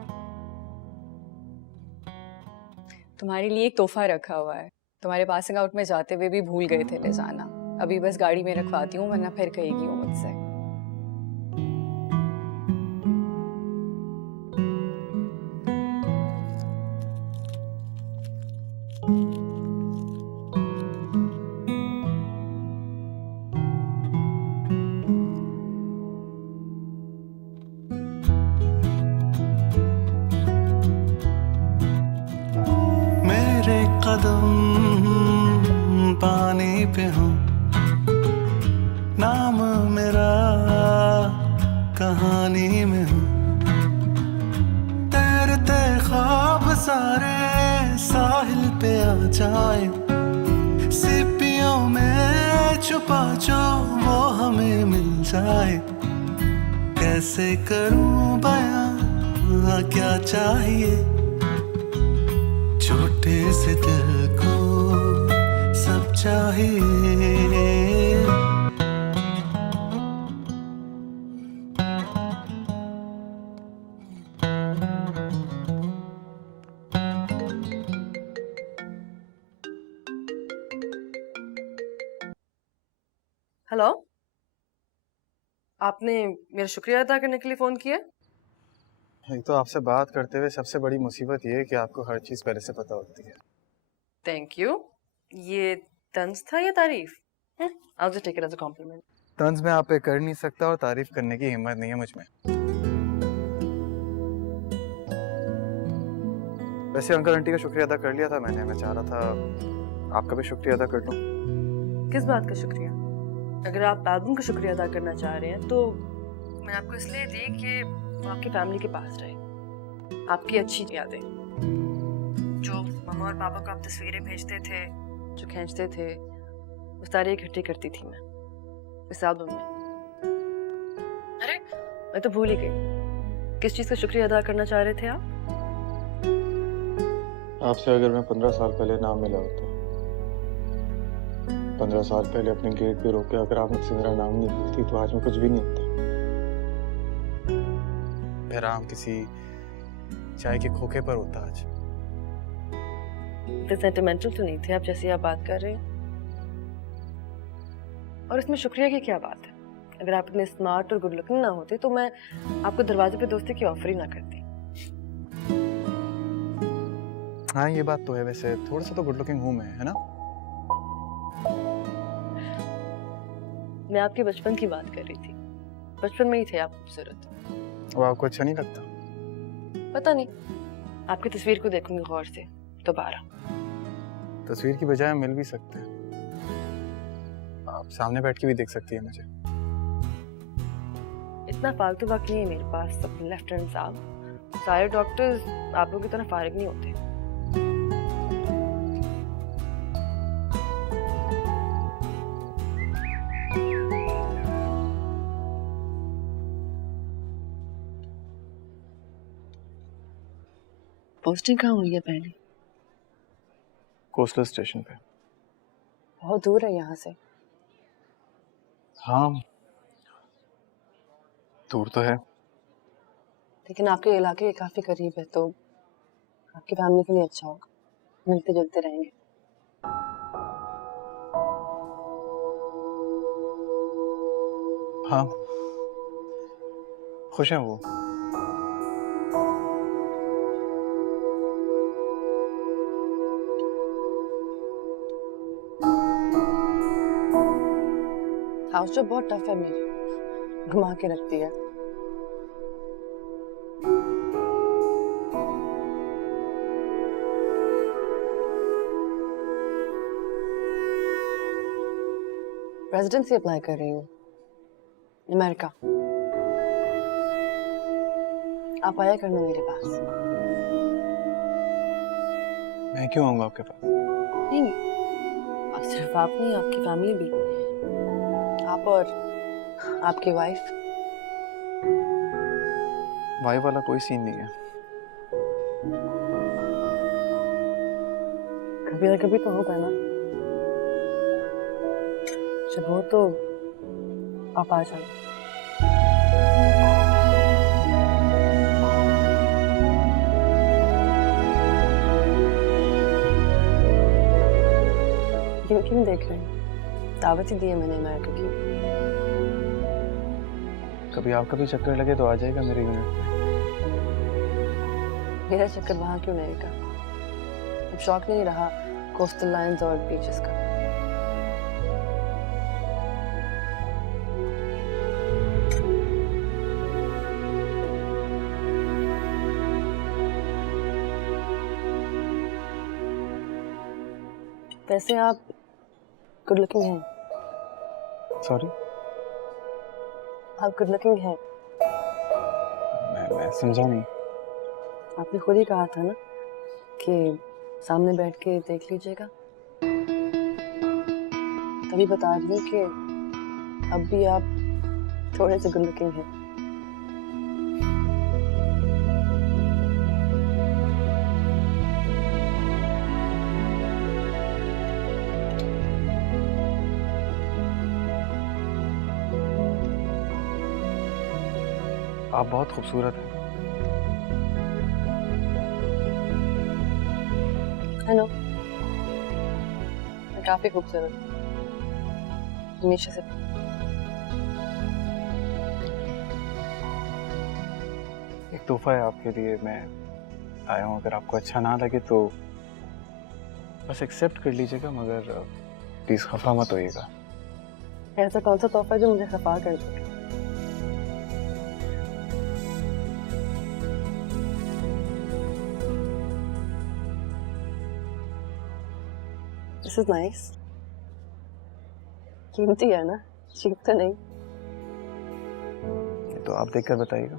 तुम्हारे लिए एक तोहफा रखा हुआ है, तुम्हारे पासिंग आउट में जाते हुए भी भूल गए थे ले जाना। अभी बस गाड़ी में रखवाती हूँ, वरना फिर कहेगी वो मुझसे। मेरे कदम पानी पे हो, नाम मेरा कहानी में हो, तैरते ख्वाब सारे साहिल पे आ जाए, सीपियों में छुपा जो वो हमें मिल जाए, कैसे करूं बयां क्या चाहिए छोटे से दिल को सब चाहिए। हेलो, आपने मेरा शुक्रिया अदा करने के लिए फोन किया? एक तो आपसे बात करते हुए सबसे बड़ी मुसीबत ये है कि आपको हर चीज पहले से पता होती है। Thank you. ये तंज था या तारीफ? I'll just take it as a compliment. तंज मैं आप पे कर नहीं सकता और तारीफ करने की हिम्मत नहीं है मुझ में। वैसे अंकल आंटी का शुक्रिया अदा कर लिया था मैंने, मैं चाह रहा था आपका भी शुक्रिया अदा कर लूं। किस बात का शुक्रिया? अगर आप एल्बम का शुक्रिया अदा करना चाह रहे हैं तो मैंने आपको इसलिए दी कि वो आपकी फैमिली के पास रहे, आपकी अच्छी यादें, जो मम्मा और पापा को आप तस्वीरें भेजते थे, जो खींचते थे, वो सारी इकट्ठी करती थी मैं इस एल्बम में। अरे मैं तो भूल ही गई, किस चीज़ का शुक्रिया अदा करना चाह रहे थे आप? आपसे अगर मैं 15 साल पहले ना मिला होता, 15 साल पहले अपने गेट पे रोके अगर आप मुझसे मेरा नाम नहीं पूछती तो आज मैं कुछ भी नहीं होता। आराम किसी चाय के खोखे पर होता आज। इतने सेंटिमेंटल तो नहीं थे आप जैसे आप बात कर रहे हैं। और इसमें शुक्रिया की क्या बात है? अगर आप इतने स्मार्ट और गुड लुकिंग ना होते तो मैं आपको दरवाजे पे दोस्ती की ऑफर ही ना करती। हाँ ये बात तो है, वैसे थोड़ा सा तो गुड लुकिंग हूँ मैं, है ना? मैं आपके बचपन की बात कर रही थी, बचपन में ही थे आप खूबसूरत। वो आपको अच्छा नहीं लगता? पता नहीं, आपकी तस्वीर को देखूंगी गौर से दोबारा। तस्वीर की बजाय हम मिल भी सकते हैं, आप सामने बैठ के भी देख सकती है मुझे। इतना फालतू वक्त नहीं है मेरे पास सब लेफ्टिनेंट साहब, सारे डॉक्टर्स आप लोगों की तरह फारिग नहीं होते। पोस्टिंग कहाँ हुई है पहले? कोस्टल स्टेशन पे। बहुत दूर है यहाँ से। हाँ दूर तो है, लेकिन आपके इलाके के काफी करीब है तो आपकी फैमिली के लिए अच्छा होगा, मिलते जुलते रहेंगे। हाँ खुश हैं वो। क्लास जो बहुत टफ है मेरी, घुमा के रखती है। रेजिडेंसी अप्लाई कर रही हूँ अमेरिका। आप आया करना मेरे पास। मैं क्यों आऊंगा आपके पास? नहीं, अब सिर्फ आप नहीं, आपकी फैमिली भी, आप और आपकी वाइफ। वाइफ वाला कोई सीन नहीं है। कभी ना कभी तो होगा ना, जब हो तो आप आ जाना। क्यों देख रहे हैं? दावत ही दी है मैंने अमेरिका की। कभी आपका भी चक्कर लगे तो आ जाएगा मेरे यूनिट में। मेरा चक्कर वहां क्यों रहेगा? अब शौक नहीं रहा कोस्टल लाइन्स और बीचेस का। वैसे आप गुड लुकिंग हैं। सॉरी? आप गुड लुकिंग हैं। मैं समझा नहीं। आपने खुद ही कहा था ना कि सामने बैठ के देख लीजिएगा, तभी बता रही हूँ कि अब भी आप थोड़े से गुड लुकिंग हैं। आप बहुत खूबसूरत हैं। हेलो, मैं काफी खूबसूरत हूँ हमेशा से। एक तोहफा है आपके लिए, मैं आया हूँ। अगर आपको अच्छा ना लगे तो बस एक्सेप्ट कर लीजिएगा, मगर प्लीज खफा मत होइएगा। ऐसा कौन सा तोहफा जो मुझे खफा कर दे? This is nice. कीमती है ना, चीप तो नहीं। तो आप देखकर बताइएगा।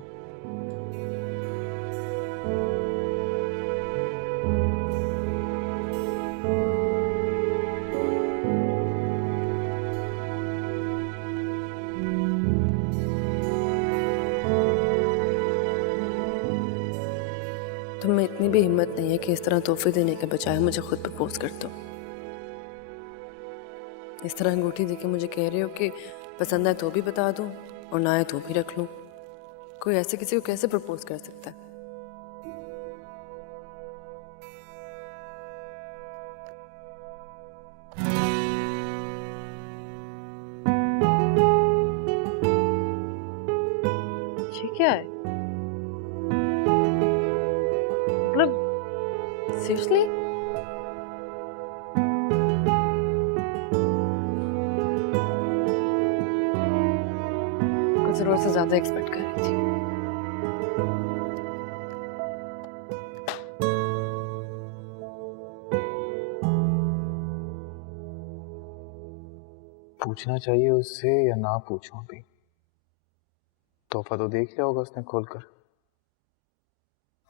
तुम में इतनी भी हिम्मत नहीं है कि इस तरह तोहफे देने के बजाय मुझे खुद प्रपोज कर दो। इस तरह अंगूठी देके मुझे कह रहे हो कि पसंद आए तो भी बता दो और ना आए तो भी रख लूं। कोई ऐसे किसी को कैसे प्रपोज कर सकता है? ये क्या है? मतलब सीरियसली? जरूर से ज्यादा एक्सपेक्ट कर रही थी। पूछना चाहिए उससे या ना पूछूं? अभी तोहफा तो देख लिया होगा उसने खोलकर।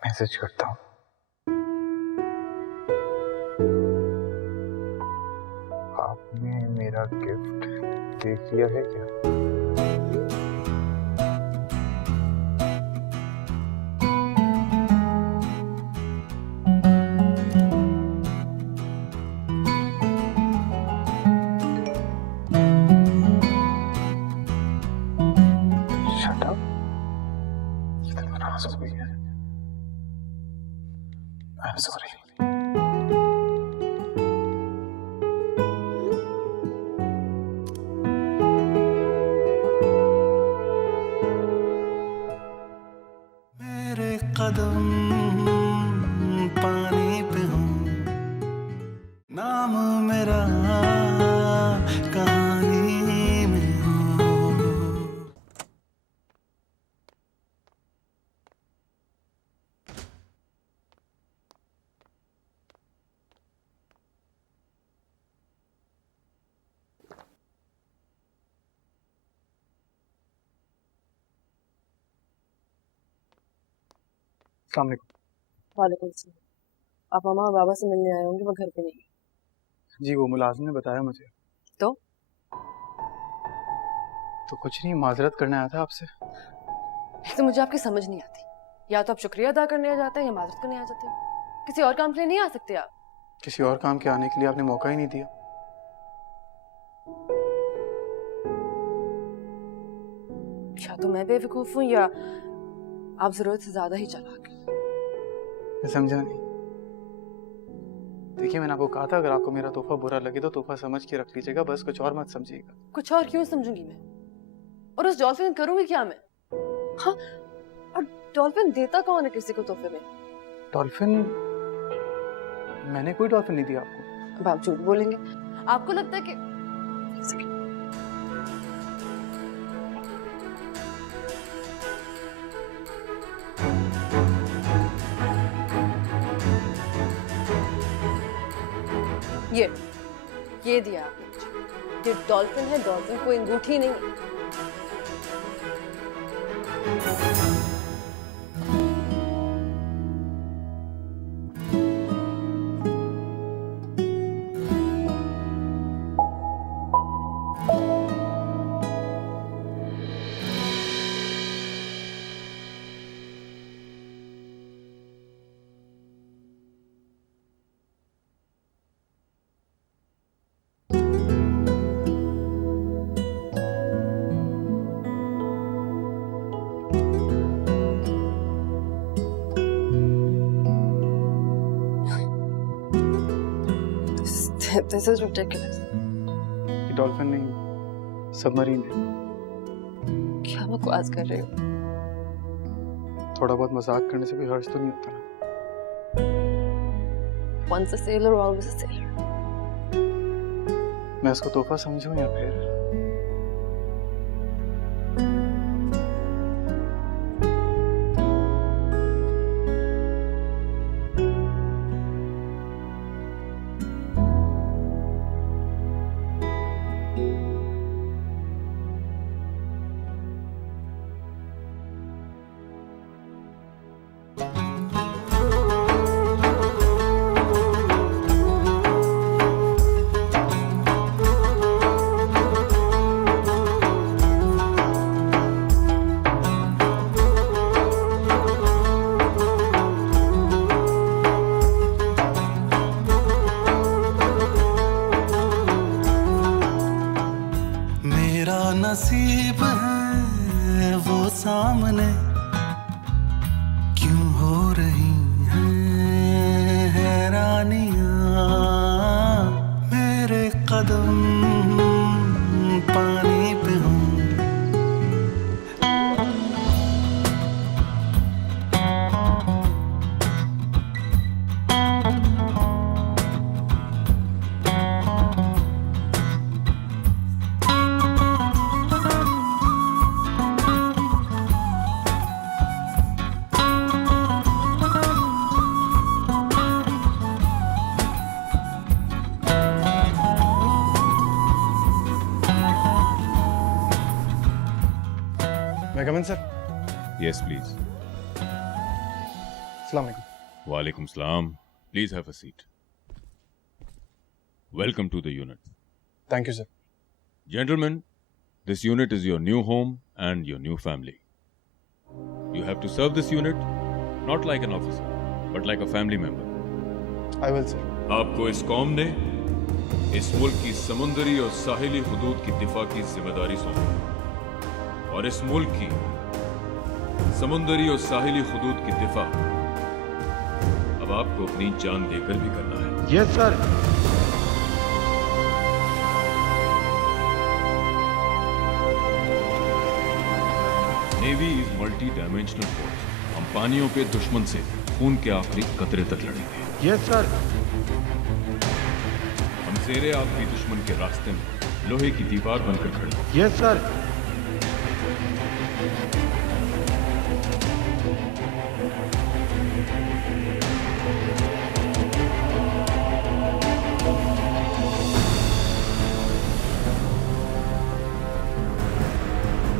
मैसेज करता हूँ। आपने मेरा गिफ्ट देख लिया है क्या? I'm sorry. मेरे कदम पानी पे हूँ, नाम मेरा कहानी में हो। अस्सलाम वालेकुम। वालेकुम सलाम। आप मामा और बाबा से मिलने आए होंगे, वो घर पे नहीं। जी वो मुलाजिम ने बताया मुझे। तो कुछ नहीं, माजरत करने आया था आपसे। एक तो मुझे आपकी समझ नहीं आती, या तो आप शुक्रिया अदा करने आ जाते हैं या माजरत करने आ जाते हैं। किसी और काम के लिए नहीं आ सकते आप? किसी और काम के आने के लिए आपने मौका ही नहीं दिया। या तो मैं बेवकूफ हूँ या आप जरूरत से ज्यादा ही चालाक हैं। मैं समझा नहीं। देखिए मैंने आपको कहा था अगर आपको मेरा तोहफा बुरा लगे तो तोहफा समझ के रख लीजिएगा, बस कुछ और मत समझिएगा। कुछ और क्यों समझूंगी मैं? और उस डॉल्फिन करूंगी क्या मैं? हाँ, और डॉल्फिन देता कौन है किसी को तोहफे में? डॉल्फिन? मैंने कोई डॉल्फिन नहीं दिया आपको। अब आप झूठ बोलेंगे। आपको लगता है कि ये दिया आपने मुझे। ये डॉल्फिन है, डॉल्फिन कोई अंगूठी नहीं है। This is ridiculous. ये डॉल्फिन नहीं, सबमरीन है। क्या बकवास कर रहे हो? थोड़ा बहुत मजाक करने से कोई हर्ज तो नहीं होता ना। Once a sailor, always a sailor. मैं इसको तोहफा समझूं या फिर नसीब है वो सामने क्यों हो रही हैं हैरानियां, मेरे कदम पानी पे हों। मैं कम इन सर? Yes, please. अस्सलाम वालेकुम। Walaikum salam. Please have a seat. Welcome to the unit. Thank you, sir. Gentlemen, this unit is your new home and your new family. You have to serve this unit not like an officer, but like a family member. I will, sir. आपको इस कौम ने इस मुल्क की समुंदरी और साहिली हुदूद की दिफा की जिम्मेदारी सौंपी, और इस मुल्क की समुंदरी और साहिली हुदूद की दिफा अब आपको अपनी जान देकर भी करना है। Yes sir. Navy is multi dimensional force. हम पानियों पे दुश्मन से खून के आखिरी कतरे तक लड़ेंगे। Yes sir. हम जेरे आखिरी दुश्मन के रास्ते में लोहे की दीवार बनकर खड़े हैं। Yes sir.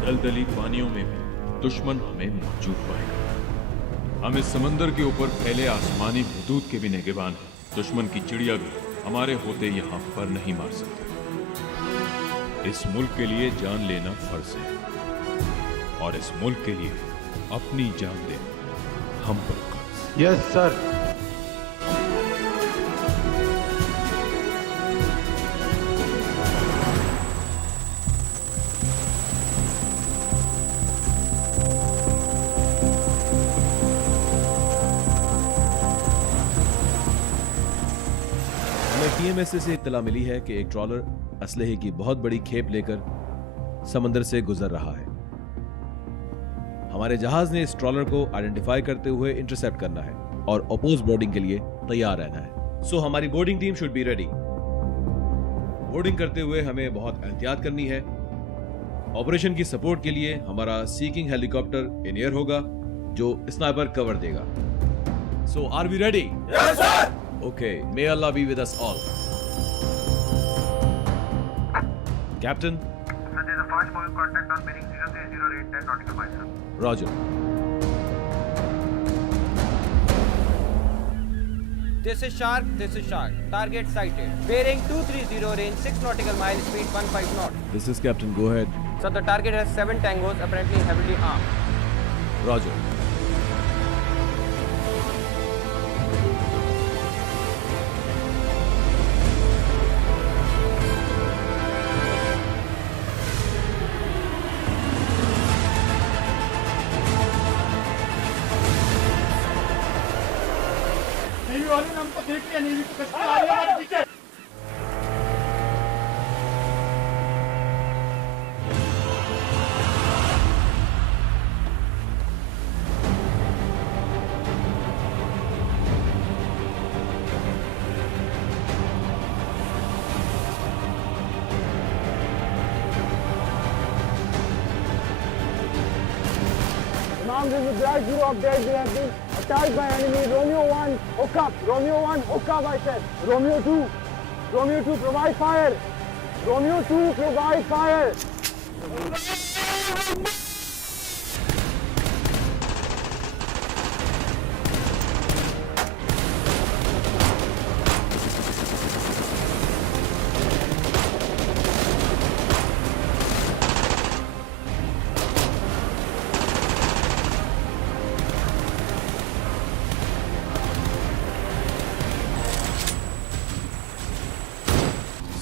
दलदली पानियों में भी दुश्मन हमें मौजूद पाएगा। हम इस समंदर के ऊपर फैले आसमानी हुदूद के भी निगहबान हैं। दुश्मन की चिड़िया भी हमारे होते यहाँ पर नहीं मार सकते। इस मुल्क के लिए जान लेना फर्ज है और इस मुल्क के लिए अपनी जान देना हम पर कर्ज। Yes sir. टीएमएसए से इत्तला मिली है कि एक ट्रॉलर असलहे की बहुत बड़ी खेप लेकर समंदर से गुजर रहा है। हमारे जहाज ने इस ट्रॉलर को आइडेंटिफाई करते हुए इंटरसेप्ट करना है और अपोज बोर्डिंग के लिए तैयार रहना है। सो हमारी boarding team should be ready. Boarding करते हुए हमें बहुत एहतियात करनी है। ऑपरेशन की सपोर्ट के लिए हमारा सीकिंग हेलीकॉप्टर इन एयर होगा जो स्नाइपर कवर देगा। So are we ready? Yes sir. Okay, may Allah be with us all. Captain? Sir, there is a fast moving contact on bearing 03080 nautical miles, sir. Roger. This is Shark, this is Shark. Target sighted. Bearing 230, range 6 nautical miles, speed 15 knots. This is Captain, go ahead. Sir, the target has 7 tangos, apparently heavily armed. Roger. Imam, this is a Black Zero update. We have been attacked by enemy. Romeo 1, hook up. Romeo 1, hook up, I said. Romeo 2. Romeo 2, provide fire. Romeo 2, provide fire.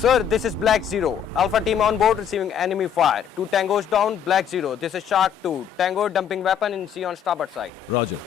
Sir, this is Black Zero. Alpha team on board receiving enemy fire. 2 tangos down, Black Zero. This is Shark 2. Tango dumping weapon in sea on starboard side. Roger.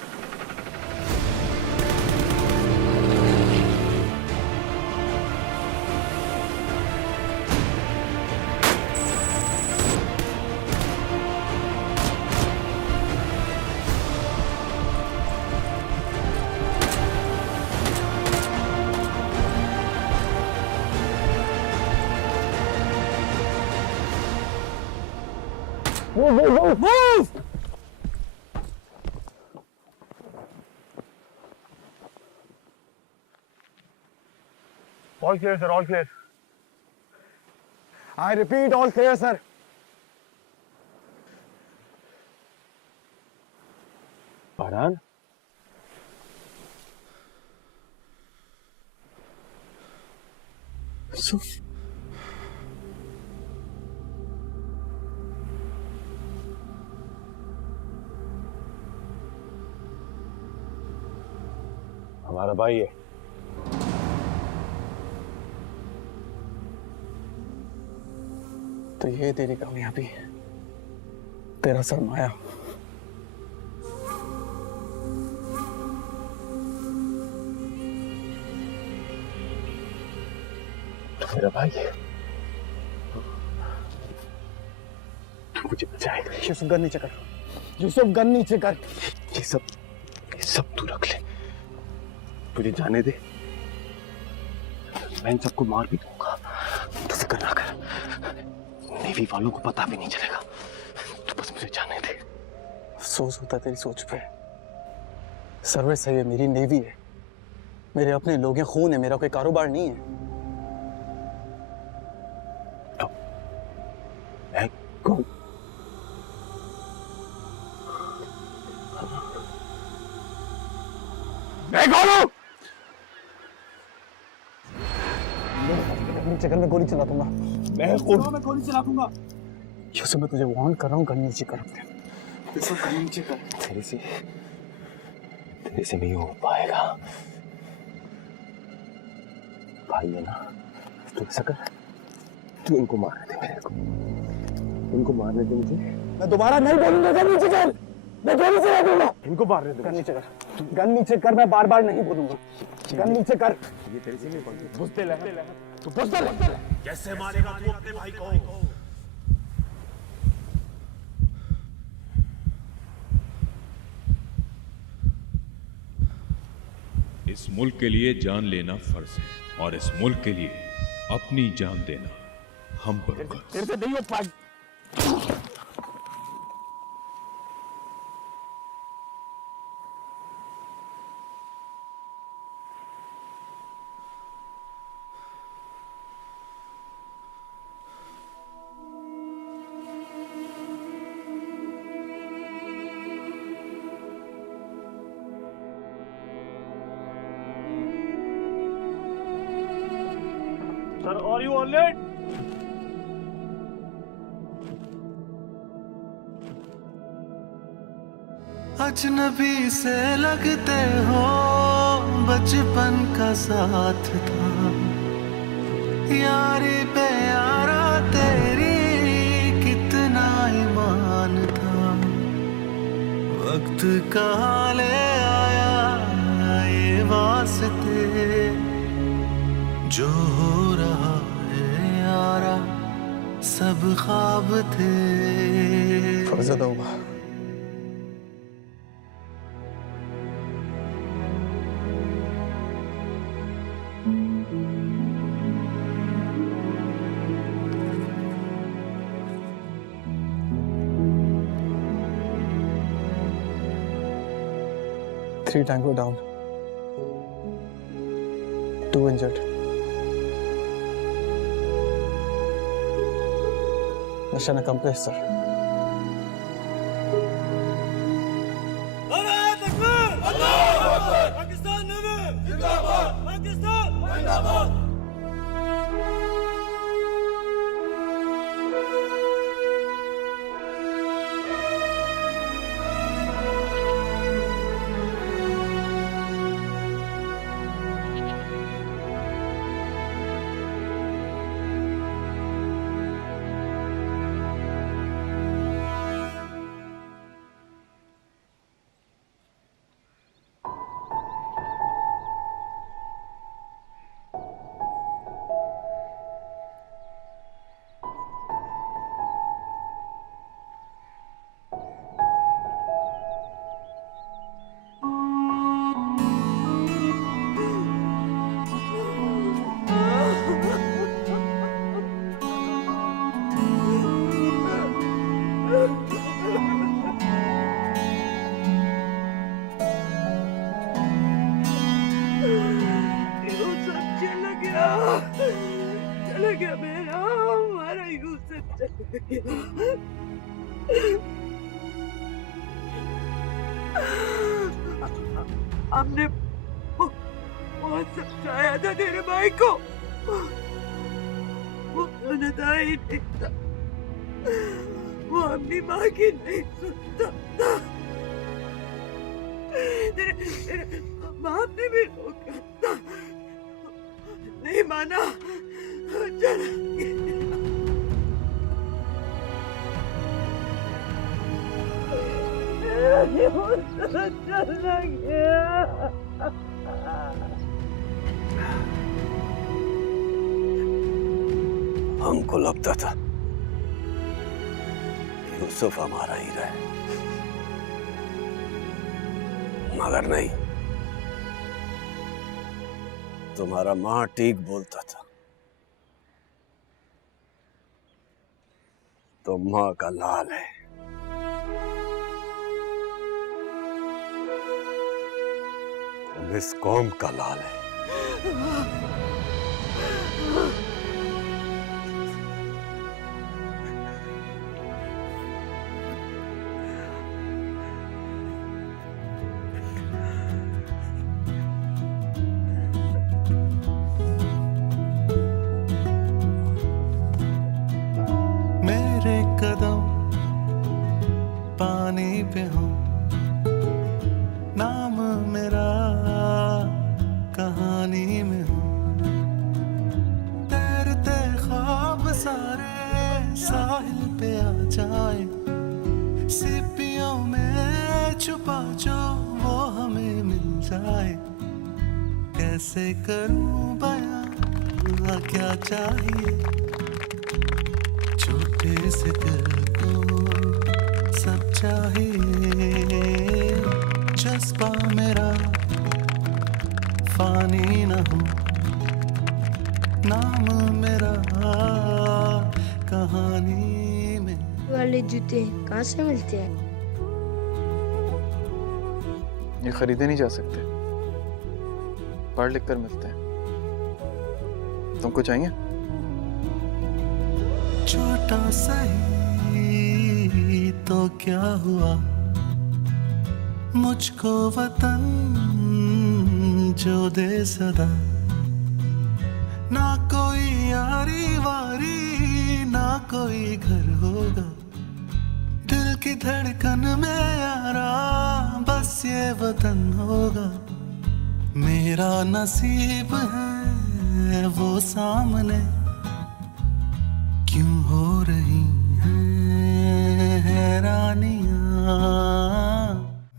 Move, move, move! Move! All clear, sir, all clear. I repeat, all clear, sir. Farhan? हमारा भाई है। तो ये तेरी कामयाबी, तेरा सरमाया। मेरा भाई है। मुझे बचाएगा। यूसुफ गन नीचे कर। यूसुफ गन नीचे कर। ये सब तू रख ले। मुझे जाने दे। मैं इन सबको मार भी दूंगा। तो फिक्र ना कर। नेवी वालों को पता भी नहीं चलेगा। तू बस मुझे जाने दे। अफसोस होता तेरी सोच पे। सर्विस है ये, मेरी नेवी है। मेरे अपने लोग हैं, खून है, मेरा कोई कारोबार नहीं है। मैं कौन हूँ? नीचे कर, मैं गोली चला दूंगा। मैं गोली चला दूंगा। यूसुफ, मैं तुझे वार्न कर रहा हूँ, गन नीचे कर। गन नीचे कर। तेरे से नहीं हो पाएगा। भाई है ना, तू ऐसा कर, तू इनको मारने दे मेरे को, इनको मारने दे मुझे। मैं दोबारा नहीं बोलूंगा, गन नीचे कर। मैं गोली चला दूंगा। इनको मारने दे। गन नीचे कर, गन नीचे कर, मैं बार बार नहीं बोलूंगा। गन नीचे कर। ये तेरे से नहीं बनती। बुज़दिल है तू, बुज़दिल है। कैसे मारेगा तू अपने भाई को? इस मुल्क के लिए जान लेना फर्ज है और इस मुल्क के लिए अपनी जान देना हम पर फर्ज। तेरे से नहीं हो पाएगा। Sir, are you all right? अजनबी से लगते हो, बचपन का साथ था, यारी पे यारा तेरी कितना ईमान था। वक्त का ले आया ये वास्ते, जो हो रहा है यारा सब ख्वाब थे। फर्जद होगा। Three Tango down, 2 injured. Mission accomplished, sir. चला गया मेरा हमारा यूसुफ चला गया। हमने बहुत समझाया था तेरे भाई को, वो सुनता ही नहीं था, वो अपनी माँ की नहीं सुनता था। तेरे बाप ने भी रोका था, नहीं माना, चला गया। चला गया। हमको लगता था यूसुफ हमारा ही रहे, मगर नहीं। तुम्हारा माँ ठीक बोलता था, तो माँ का लाल है। तुम इस कौम का लाल है। आए, कैसे करूं बयां क्या चाहिए, छोटे से दिल को सब चाहिए, जज्बा मेरा फानी न हो, नाम मेरा कहानी में। वाले जूते कहाँ से मिलते हैं? ये खरीदे नहीं जा सकते, पढ़ लिख कर मिलते हैं। तुमको चाहिए? छोटा सही तो क्या हुआ, मुझको वतन जो दे सदा, ना कोई यारी वारी ना कोई घर होगा, दिल की धड़कन में यारा बस ये वतन होगा, मेरा नसीब है वो सामने, क्यों हो रही हैं हैरानियां,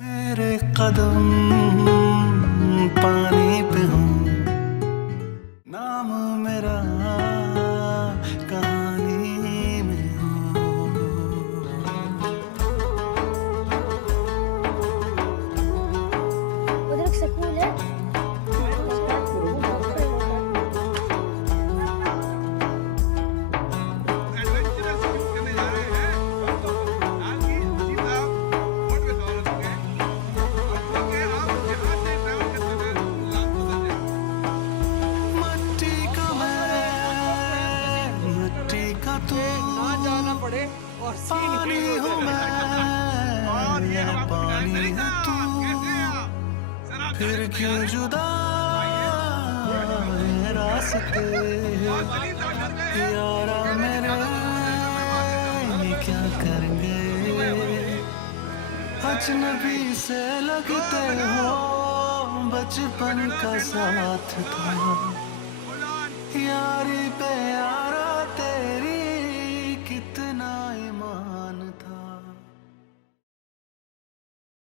मेरे कदम पानी पे हो, नाम मेरा कहानी में हो। उधर एक स्कूल है। पानी हूँ मैं, पानी है तू, फिर क्यों जुदा है रास्ते, यारा मेरे ये क्या करेंगे, अजनबी से लगते हो, बचपन का साथ था, यारी पे यारा